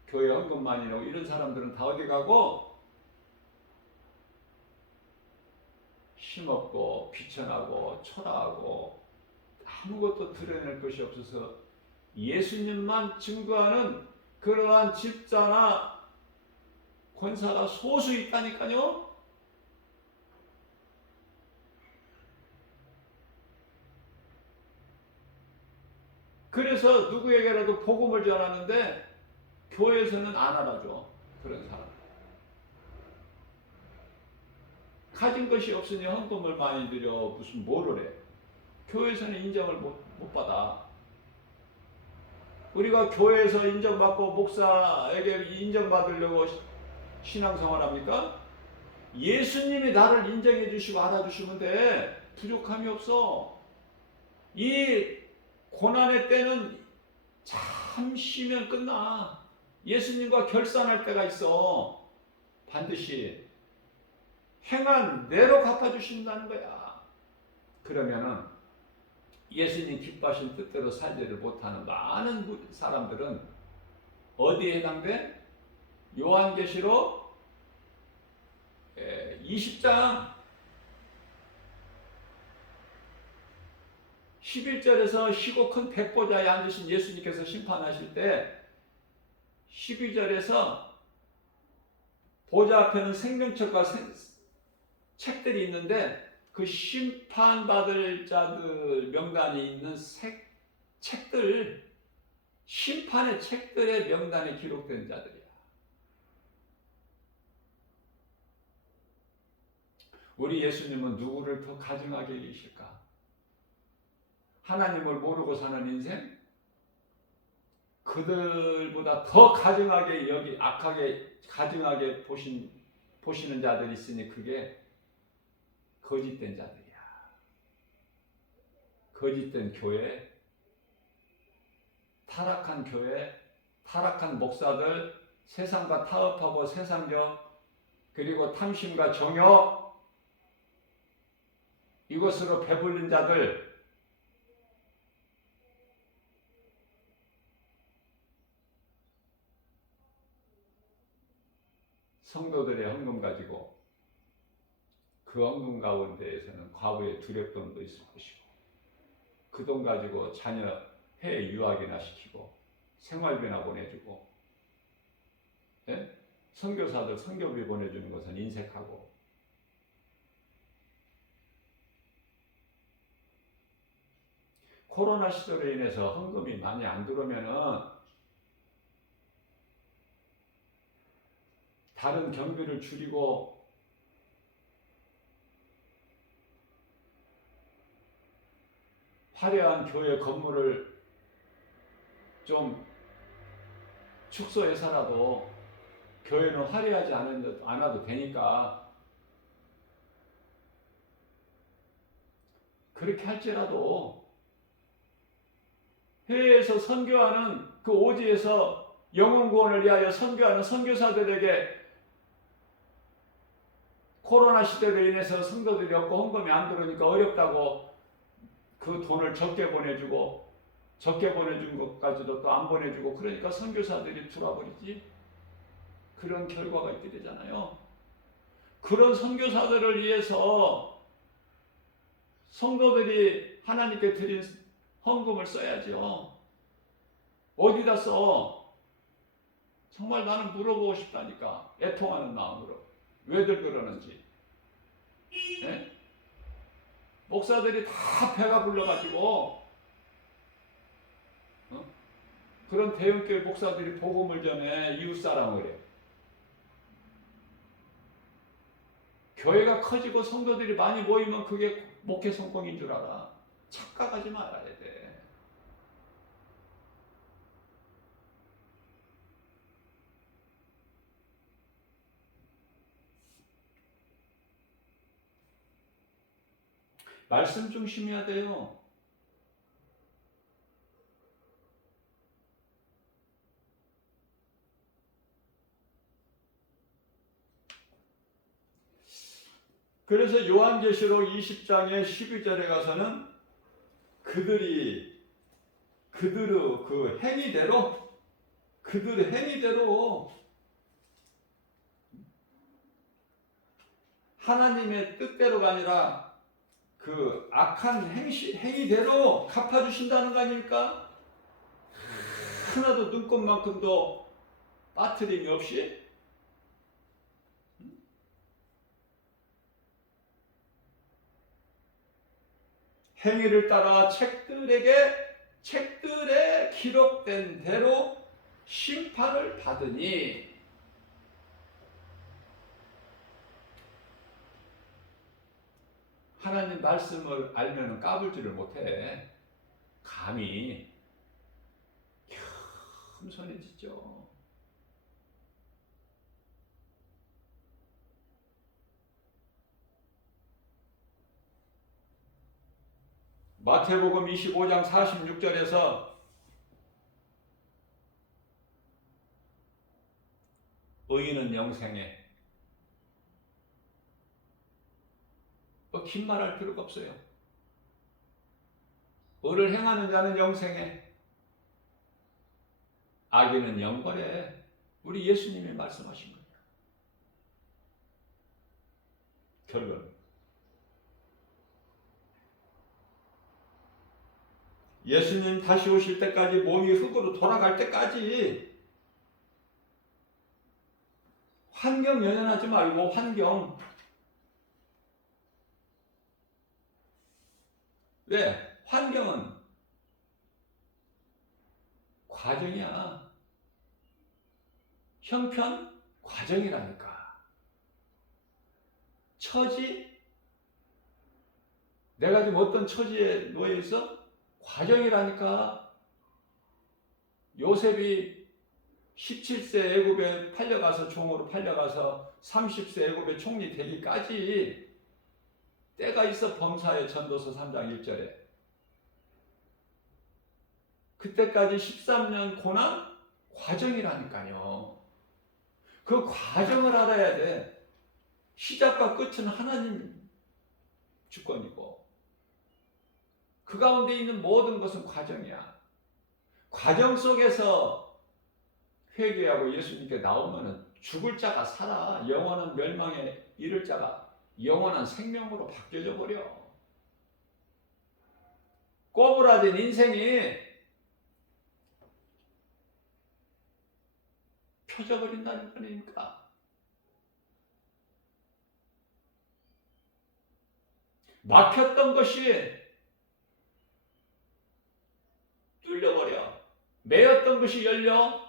교회 헌금 많이 내고 이런 사람들은 다 어디 가고 힘없고 비천하고 초라하고 아무것도 드러낼 것이 없어서 예수님만 증거하는 그러한 집사나 권사가 소수 있다니까요. 그래서 누구에게라도 복음을 전하는데 교회에서는 안 알아줘. 그런 사람. 가진 것이 없으니 헌금을 많이 드려 무슨 뭐를 해. 교회에서는 인정을 못 받아. 우리가 교회에서 인정받고 목사에게 인정받으려고 신앙생활합니까? 예수님이 나를 인정해 주시고 알아주시면 돼. 부족함이 없어. 이 고난의 때는 잠시면 끝나. 예수님과 결산할 때가 있어. 반드시 행한 대로 갚아주신다는 거야. 그러면은 예수님 기뻐하신 뜻대로 살지를 못하는 많은 사람들은 어디에 해당돼? 요한계시록 20장 11절에서 시고 큰 백보좌에 앉으신 예수님께서 심판하실 때 12절에서 보좌 앞에는 생명책과 책들이 있는데 그 심판받을 자들 명단이 있는 책들, 심판의 책들의 명단에 기록된 자들이야. 우리 예수님은 누구를 더 가증하게 여기실까? 하나님을 모르고 사는 인생? 그들보다 더 가증하게 악하게 가증하게 보시는 자들이 있으니 그게 거짓된 자들이야. 거짓된 교회, 타락한 교회, 타락한 목사들, 세상과 타협하고 세상적, 그리고 탐심과 정욕, 이것으로 배불린 자들, 성도들의 헌금 가지고 그 헌금 가운데에서는 과부의 두렵돈도 있을 것이고 그 돈 가지고 자녀 해외 유학이나 시키고 생활비나 보내주고, 예? 선교사들 선교비 보내주는 것은 인색하고, 코로나 시대로 인해서 헌금이 많이 안 들어오면은 다른 경비를 줄이고 화려한 교회 건물을 좀 축소해서라도, 교회는 화려하지 않아도 되니까 그렇게 할지라도 해외에서 선교하는 그 오지에서 영혼 구원을 위하여 선교하는 선교사들에게 코로나 시대로 인해서 성도들이 없고 헌금이 안 들어오니까 어렵다고 그 돈을 적게 보내주고, 적게 보내준 것까지도 또 안 보내주고, 그러니까 선교사들이 들어와버리지. 그런 결과가 있게 되잖아요. 그런 선교사들을 위해서 성도들이 하나님께 드린 헌금을 써야죠. 어디다 써? 정말 나는 물어보고 싶다니까. 애통하는 마음으로. 왜들 그러는지. 네? 목사들이 다 배가 불러가지고 그런 대형교회 목사들이 복음을 전해 이웃사랑을 해. 교회가 커지고 성도들이 많이 모이면 그게 목회 성공인 줄 알아. 착각하지 말아야 돼. 말씀 중심해야 돼요. 그래서 요한계시록 20장의 12절에 가서는 그들의 그 행위대로, 그들의 행위대로 하나님의 뜻대로가 아니라 그 악한 행위대로 갚아주신다는 거 아닙니까? 하나도 눈꽃만큼도 빠트림이 없이. 행위를 따라 책들에 기록된 대로 심판을 받으니, 하나님 말씀을 알면 까불지를 못해. 감히 흠손이 짓죠. 마태복음 25장 46절에서 의인은 영생에, 긴 말할 필요가 없어요. 의를 행하는 자는 영생에, 악인은 영벌에. 우리 예수님이 말씀하신 거예요. 결론. 예수님 다시 오실 때까지, 몸이 흙으로 돌아갈 때까지 환경 연연하지 말고, 환경. 왜? 환경은 과정이야. 형편? 과정이라니까. 처지? 내가 지금 어떤 처지에 놓여 있어? 과정이라니까. 요셉이 17세 애굽에 팔려가서, 종으로 팔려가서 30세 애굽의 총리 되기까지 때가 있어. 범사의 전도서 3장 1절에. 그때까지 13년 고난 과정이라니까요. 그 과정을 알아야 돼. 시작과 끝은 하나님 주권이고, 그 가운데 있는 모든 것은 과정이야. 과정 속에서 회개하고 예수님께 나오면은 죽을 자가 살아. 영원한 멸망에 이를 자가 영원한 생명으로 바뀌어져 버려. 꼬부라진 인생이 펴져버린다는 거니까. 막혔던 것이 뚫려버려. 매였던 것이 열려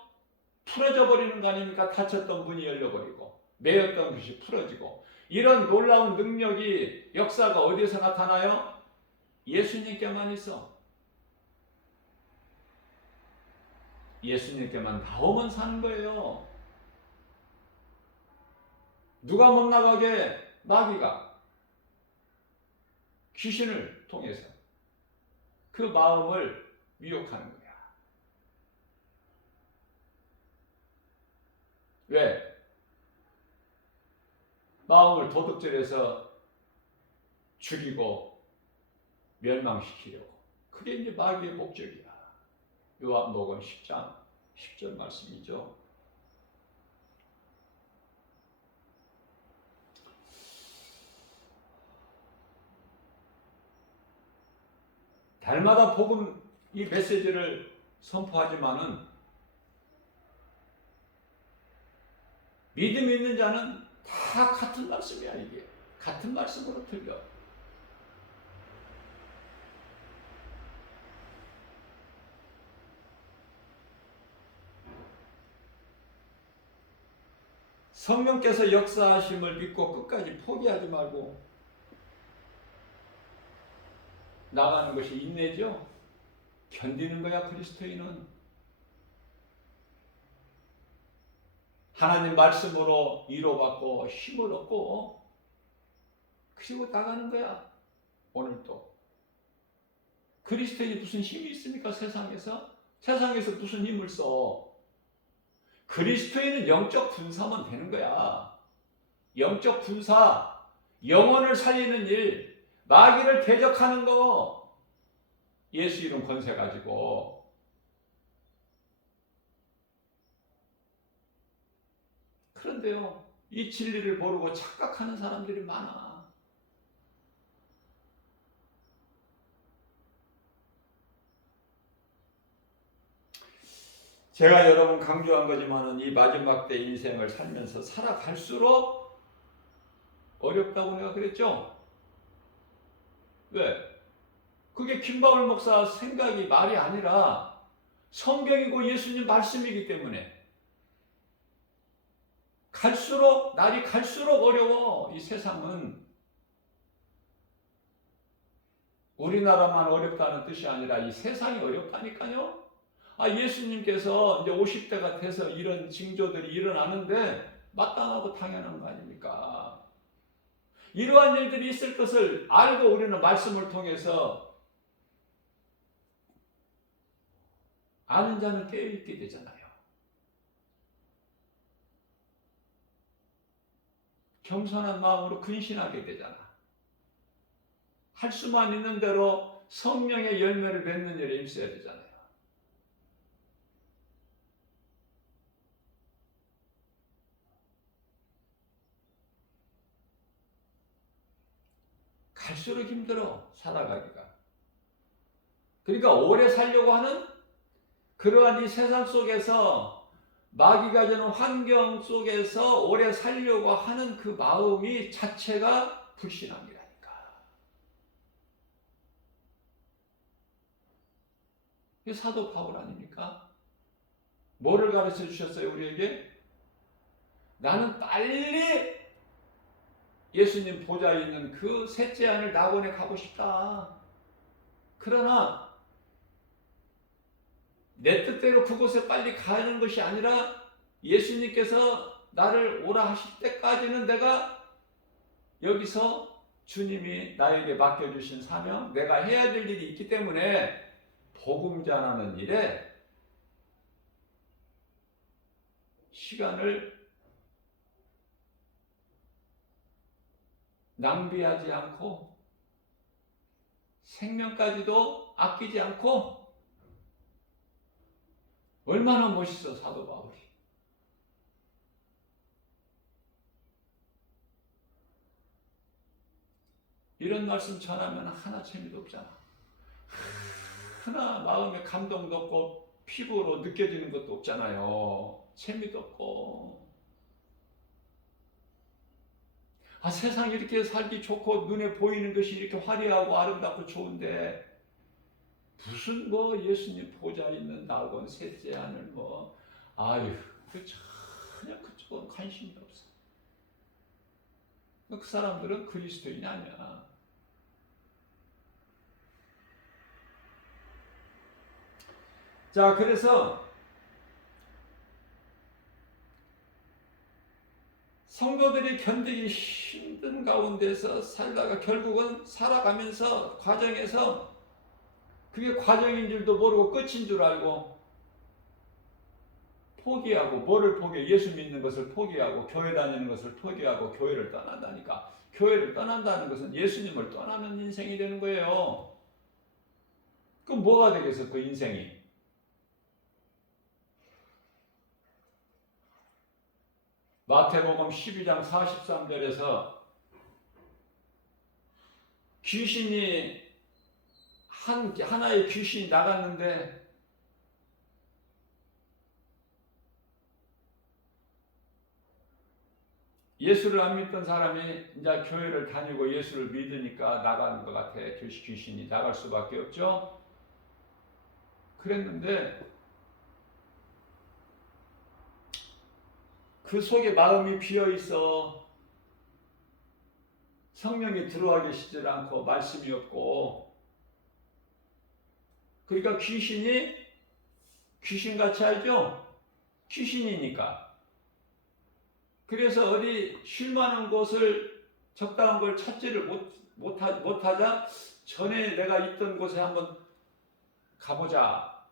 풀어져 버리는 거 아닙니까? 닫혔던 문이 열려버리고 매였던 것이 풀어지고. 이런 놀라운 능력이, 역사가 어디에서 나타나요? 예수님께만 있어. 예수님께만 나오면 사는 거예요. 누가 못 나가게? 마귀가, 귀신을 통해서 그 마음을 미혹하는 거야. 왜? 마음을 도둑질해서 죽이고 멸망시키려고. 그게 이제 마귀의 목적이야. 요한복음 10장 10절 말씀이죠. 달마다 복음 이 메시지를 선포하지만은 믿음 있는 자는 다 같은 말씀이야. 이게 같은 말씀으로 들려. 성령께서 역사하심을 믿고 끝까지 포기하지 말고 나가는 것이 인내죠. 견디는 거야. 그리스도인은 하나님 말씀으로 위로받고 힘을 얻고 그리고 나가는 거야. 오늘도 그리스도인이 무슨 힘이 있습니까? 세상에서 무슨 힘을 써? 그리스도인은 영적 군사만 되는 거야. 영적 군사, 영혼을 살리는 일, 마귀를 대적하는 거, 예수 이름 권세 가지고. 그런데요, 이 진리를 모르고 착각하는 사람들이 많아. 제가 여러 번 강조한 거지만은 이 마지막 때 인생을 살면서 살아갈수록 어렵다고 내가 그랬죠? 왜? 그게 김바울 목사 생각이 말이 아니라 성경이고 예수님 말씀이기 때문에 날이 갈수록 어려워. 이 세상은 우리나라만 어렵다는 뜻이 아니라 이 세상이 어렵다니까요. 예수님께서 이제 50대가 돼서 이런 징조들이 일어나는데 마땅하고 당연한 거 아닙니까? 이러한 일들이 있을 것을 알고 우리는 말씀을 통해서 아는 자는 깨어있게 되잖아요. 겸손한 마음으로 근신하게 되잖아. 할 수만 있는 대로 성령의 열매를 맺는 일에 힘써야 되잖아요. 갈수록 힘들어, 살아가기가. 그러니까 오래 살려고 하는 그러한 이 세상 속에서, 마귀가 주는 환경 속에서 오래 살려고 하는 그 마음이 자체가 불신앙이라니까. 이게 사도 바울 아닙니까? 뭐를 가르쳐 주셨어요, 우리에게? 나는 빨리 예수님 보좌에 있는 그 셋째 하늘 낙원에 가고 싶다. 그러나 내 뜻대로 그곳에 빨리 가는 것이 아니라 예수님께서 나를 오라 하실 때까지는 내가 여기서 주님이 나에게 맡겨주신 사명, 내가 해야 될 일이 있기 때문에 복음 전하는 일에 시간을 낭비하지 않고 생명까지도 아끼지 않고. 얼마나 멋있어, 사도 바울이. 이런 말씀 전하면 하나 재미도 없잖아. 하나 마음에 감동도 없고 피부로 느껴지는 것도 없잖아요. 재미도 없고. 세상이 이렇게 살기 좋고 눈에 보이는 것이 이렇게 화려하고 아름답고 좋은데 무슨 예수님 보좌 있는 낙원 셋째 하늘 그 전혀 그쪽은 관심이 없어. 그 사람들은 그리스도인이 아니야. 자, 그래서 성도들이 견디기 힘든 가운데서 살다가 결국은 살아가면서 과정에서 그게 과정인 줄도 모르고 끝인 줄 알고 포기하고, 뭐를 포기해? 예수 믿는 것을 포기하고 교회 다니는 것을 포기하고 교회를 떠난다니까. 교회를 떠난다는 것은 예수님을 떠나는 인생이 되는 거예요. 그럼 뭐가 되겠어, 그 인생이? 마태복음 12장 43절에서 귀신이 하나의 귀신이 나갔는데 예수를 안 믿던 사람이 이제 교회를 다니고 예수를 믿으니까 나가는 것 같아. 귀신이 나갈 수밖에 없죠. 그랬는데 그 속에 마음이 비어 있어. 성령이 들어와 계시질 않고 말씀이 없고. 그러니까 귀신같이 알죠? 귀신이니까. 그래서 어디 쉴만한 곳을, 적당한 걸 찾지를 못하자 전에 내가 있던 곳에 한번 가보자.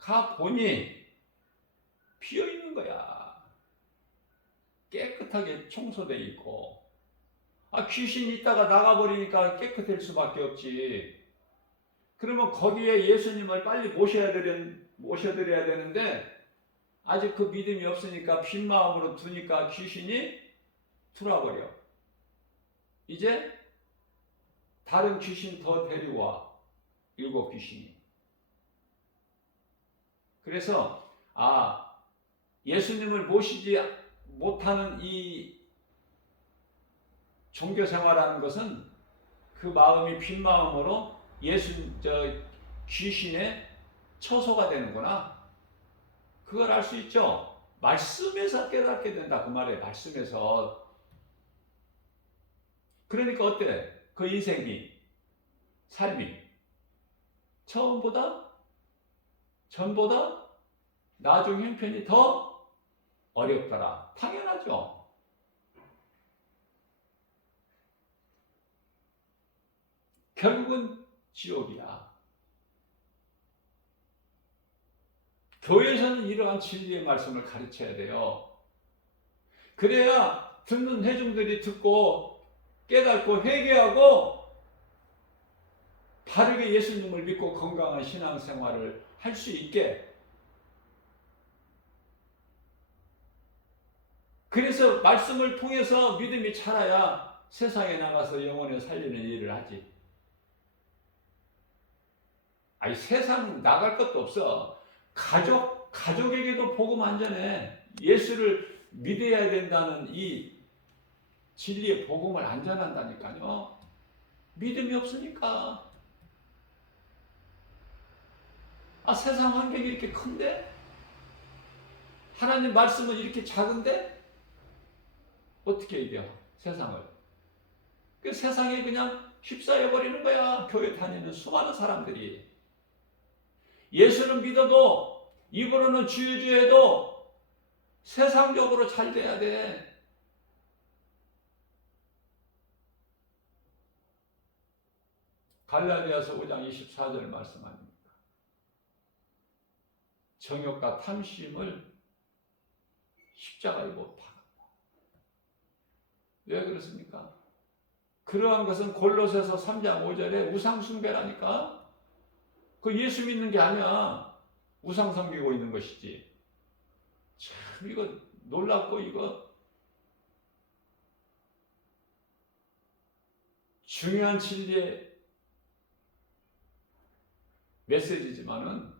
가보니 비어있는 거야. 깨끗하게 청소되어 있고. 귀신이 있다가 나가버리니까 깨끗할 수밖에 없지. 그러면 거기에 예수님을 빨리 모셔드려야 되는데 아직 그 믿음이 없으니까 빈 마음으로 두니까 귀신이 들어와버려. 이제 다른 귀신 더 데리와. 7 귀신이. 그래서 예수님을 모시지 못하는 이 종교 생활하는 것은 그 마음이 빈 마음으로 귀신의 처소가 되는구나. 그걸 알 수 있죠. 말씀에서 깨닫게 된다, 그 말이에요. 말씀에서. 그러니까 어때? 그 인생이, 삶이 전보다 나중 형편이 더 어렵더라. 당연하죠. 결국은 지옥이야. 교회에서는 이러한 진리의 말씀을 가르쳐야 돼요. 그래야 듣는 회중들이 듣고 깨닫고 회개하고 바르게 예수님을 믿고 건강한 신앙생활을 할 수 있게. 그래서 말씀을 통해서 믿음이 자라야 세상에 나가서 영혼을 살리는 일을 하지. 아니, 세상 나갈 것도 없어. 가족에게도 복음 안전해. 예수를 믿어야 된다는 이 진리의 복음을 안전한다니까요. 믿음이 없으니까. 세상 환경이 이렇게 큰데? 하나님 말씀은 이렇게 작은데? 어떻게 이겨, 세상을? 그 세상에 그냥 휩싸여 버리는 거야. 교회 다니는 수많은 사람들이. 예수를 믿어도, 입으로는 주여주여도 세상적으로 잘 돼야 돼. 갈라디아서 5장 24절 말씀 아닙니까? 정욕과 탐심을 십자가에 못 박았다. 왜 그렇습니까? 그러한 것은 골로새서 3장 5절에 우상 숭배라니까. 그 예수 믿는 게 아니야. 우상 섬기고 있는 것이지. 참 이거 놀랍고, 이거 중요한 진리의 메시지지만은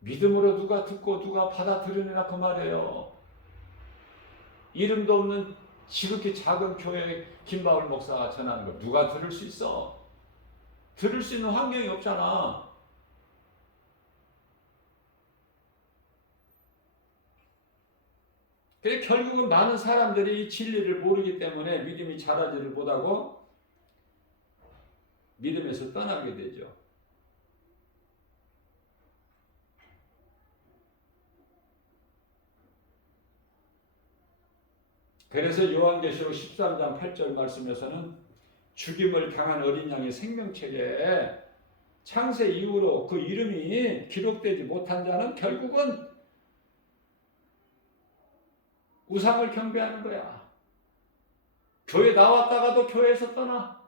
믿음으로 누가 듣고 누가 받아들으느냐 그 말이에요. 이름도 없는 지극히 작은 교회 김바울 목사가 전하는 거 누가 들을 수 있어? 들을 수 있는 환경이 없잖아. 그래 결국은 많은 사람들이 이 진리를 모르기 때문에 믿음이 자라지를 못하고 믿음에서 떠나게 되죠. 그래서 요한계시록 13장 8절 말씀에서는 죽임을 당한 어린 양의 생명책에 창세 이후로 그 이름이 기록되지 못한 자는 결국은 우상을 경배하는 거야. 교회 나왔다가도 교회에서 떠나.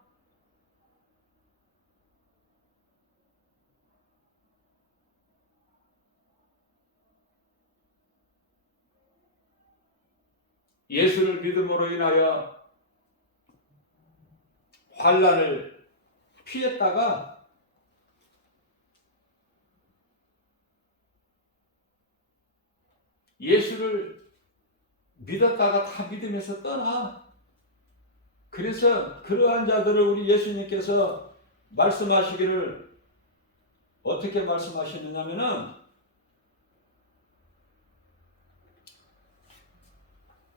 예수를 믿음으로 인하여 환난을 피했다가 예수를 믿었다가 다 믿음에서 떠나. 그래서 그러한 자들을 우리 예수님께서 말씀하시기를 어떻게 말씀하시느냐면은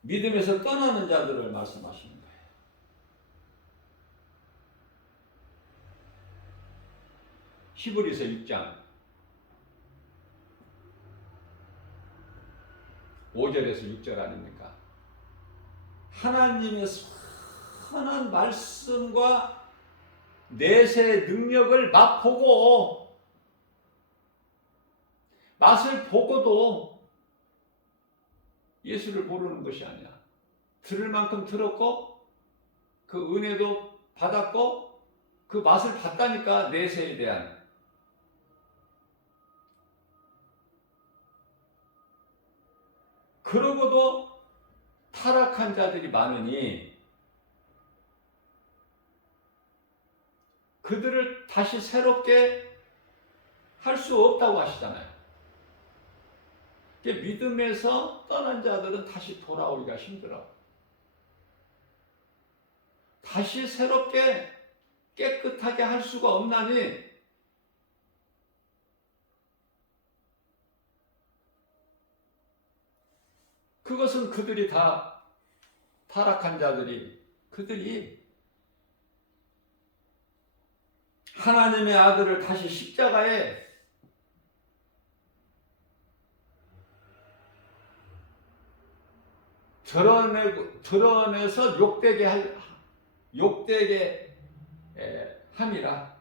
믿음에서 떠나는 자들을 말씀하시는 거예요. 히브리서 6장 5절에서 6절 아닙니까? 하나님의 선한 말씀과 내세의 능력을 맛보고 맛을 보고도 예수를 모르는 것이 아니야. 들을 만큼 들었고 그 은혜도 받았고 그 맛을 봤다니까. 내세에 대한. 그러고도 타락한 자들이 많으니 그들을 다시 새롭게 할 수 없다고 하시잖아요. 믿음에서 떠난 자들은 다시 돌아오기가 힘들어. 다시 새롭게 깨끗하게 할 수가 없나니 그것은 그들이 다 타락한 자들이 그들이 하나님의 아들을 다시 십자가에 드러내서 욕되게 함이라.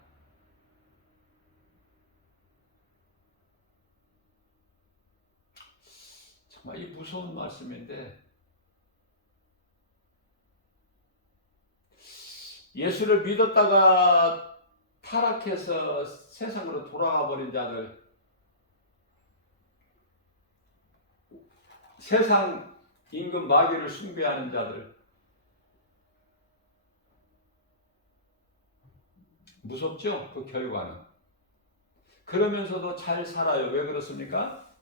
정말 이 무서운 말씀인데 예수를 믿었다가 타락해서 세상으로 돌아가 버린 자들, 세상 임금 마귀를 숭배하는 자들, 무섭죠? 그 결과는. 그러면서도 잘 살아요. 왜 그렇습니까?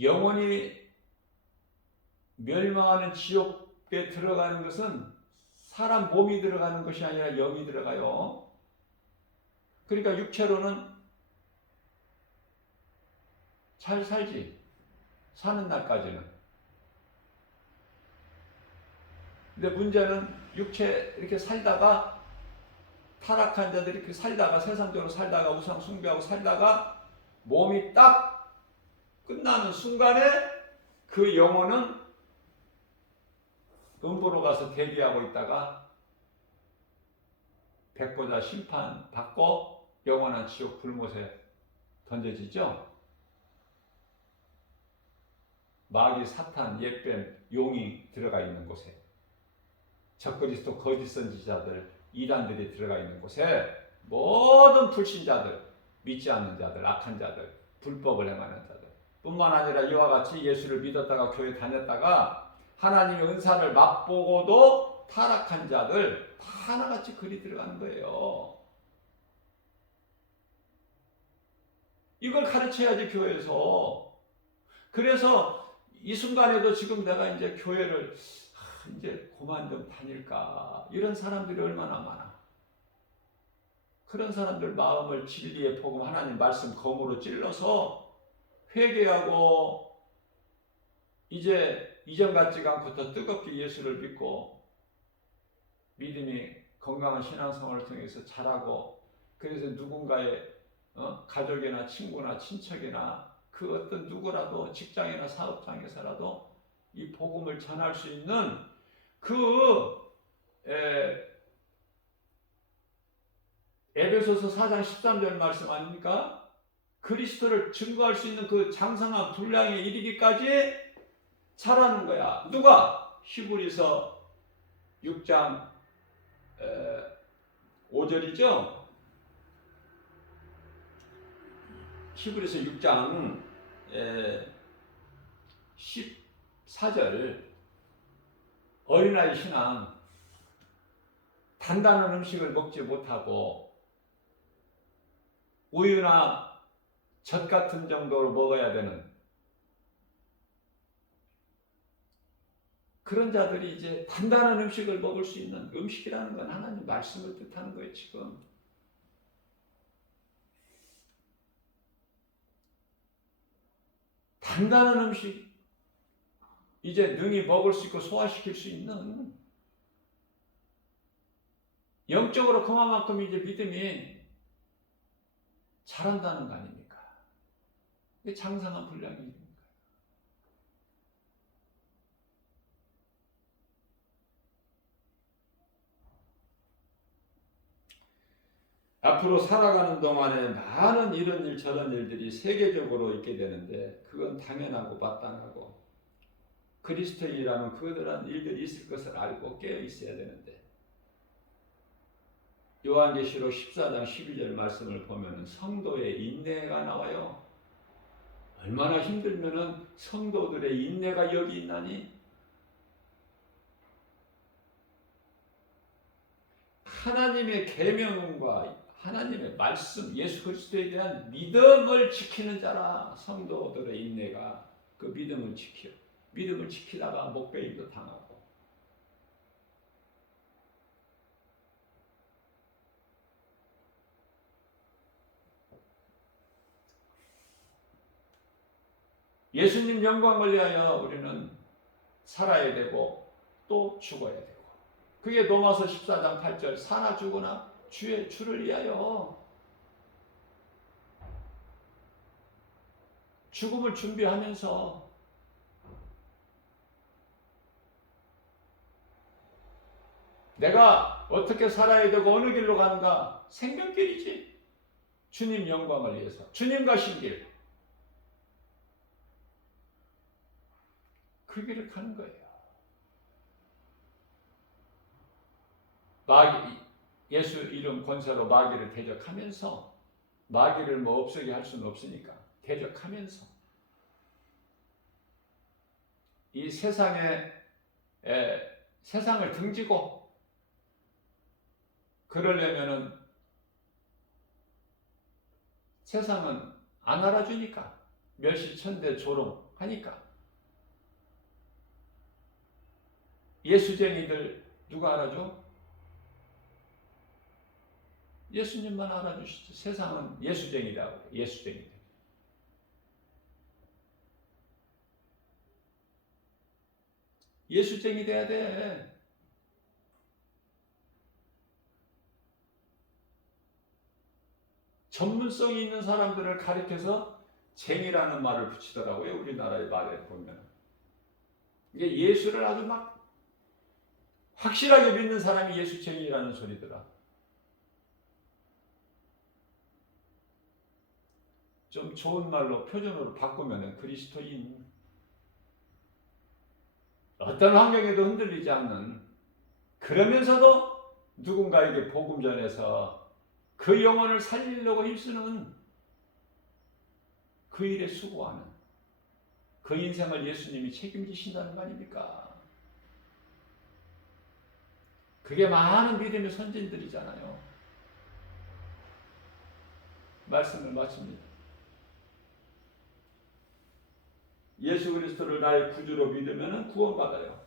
영원히 멸망하는 지옥에 들어가는 것은 사람 몸이 들어가는 것이 아니라 영이 들어가요. 그러니까 육체로는 잘 살지. 사는 날까지는. 근데 문제는 육체 이렇게 살다가 타락한 자들이 이렇게 살다가 세상적으로 살다가 우상 숭배하고 살다가 몸이 딱 끝나는 순간에 그 영혼은 음부로 가서 대기하고 있다가 백보자 심판 받고 영원한 지옥 불못에 던져지죠. 마귀, 사탄, 옛뱀, 용이 들어가 있는 곳에, 적그리스도 거짓 선지자들, 이단들이 들어가 있는 곳에 모든 불신자들, 믿지 않는 자들, 악한 자들, 불법을 행하는 자들 뿐만 아니라 이와 같이 예수를 믿었다가 교회 다녔다가 하나님의 은사를 맛보고도 타락한 자들 다 하나같이 그리 들어가는 거예요. 이걸 가르쳐야지 교회에서. 그래서 이 순간에도 지금 내가 이제 교회를 이제 그만 좀 다닐까, 이런 사람들이 얼마나 많아. 그런 사람들 마음을 진리의 복음, 하나님 말씀 검으로 찔러서 회개하고 이제 이전 같지가 않고 더 뜨겁게 예수를 믿고 믿음이 건강한 신앙생활을 통해서 자라고, 그래서 누군가의 가족이나 친구나 친척이나 그 어떤 누구라도 직장이나 사업장에서라도 이 복음을 전할 수 있는 그 에베소서 4장 13절 말씀 아닙니까? 그리스도를 증거할 수 있는 그 장성한 분량에 이르기까지 자라는 거야. 누가? 히브리서 6장 5절이죠? 히브리서 6장 14절, 어린아이 신앙, 단단한 음식을 먹지 못하고 우유나 젖 같은 정도로 먹어야 되는 그런 자들이 이제 단단한 음식을 먹을 수 있는, 음식이라는 건 하나님 말씀을 뜻하는 거예요. 지금 단단한 음식, 이제 능히 먹을 수 있고 소화시킬 수 있는, 영적으로 그만큼 이제 믿음이 자란다는 거 아닙니까? 이게 장성한 분량입니다. 앞으로 살아가는 동안에 많은 이런 일 저런 일들이 세계적으로 있게 되는데 그건 당연하고 마땅하고, 그리스도인이라면 그들한 일들이 있을 것을 알고 깨어 있어야 되는데, 요한계시록 14장 12절 말씀을 보면 성도의 인내가 나와요. 얼마나 힘들면은 성도들의 인내가 여기 있나니? 하나님의 계명과 하나님의 말씀, 예수 그리스도에 대한 믿음을 지키는 자라. 성도들의 인내가 그 믿음을 지켜. 믿음을 지키다가 목베임도 당하고. 예수님 영광을 위하여 우리는 살아야 되고 또 죽어야 되고. 그게 로마서 14장 8절, 사나 죽으나 주를 위하여. 죽음을 준비하면서 내가 어떻게 살아야 되고 어느 길로 가는가? 생명길이지. 주님 영광을 위해서, 주님 가신 길, 그 길을 가는 거예요. 예수 이름 권세로 마귀를 대적하면서, 마귀를 뭐 없애게 할 수는 없으니까 대적하면서 이 세상을 등지고, 그러려면은 세상은 안 알아주니까, 멸시천대 조롱하니까. 예수쟁이들 누가 알아줘? 예수님만 알아주시죠. 세상은 예수쟁이라고. 예수쟁이들. 예수쟁이 돼야 돼. 전문성이 있는 사람들을 가리켜서 쟁이라는 말을 붙이더라고요. 우리나라의 말에 보면. 이게 예수를 아주 막 확실하게 믿는 사람이 예수쟁이라는 소리더라. 좀 좋은 말로, 표준어로 바꾸면 그리스도인. 어떤 환경에도 흔들리지 않는, 그러면서도 누군가에게 복음 전해서 그 영혼을 살리려고 힘쓰는, 그 일에 수고하는, 그 인생을 예수님이 책임지신다는 거 아닙니까? 그게 많은 믿음의 선진들이잖아요. 말씀을 마칩니다. 예수 그리스도를 나의 구주로 믿으면 구원받아요.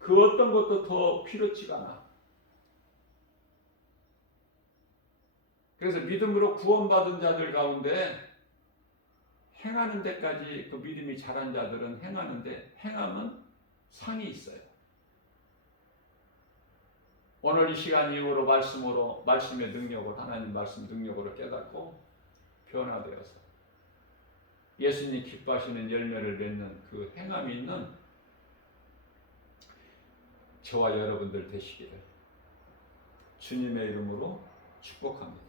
그 어떤 것도 더 필요치가 않아. 그래서 믿음으로 구원받은 자들 가운데 행하는 데까지, 그 믿음이 자란 자들은 행하는데, 행함은 상이 있어요. 오늘 이 시간 이후로 말씀의 능력을, 하나님 말씀 능력으로 깨닫고 변화되어서 예수님 기뻐하시는 열매를 맺는 그 행함이 있는 저와 여러분들 되시기를 주님의 이름으로 축복합니다.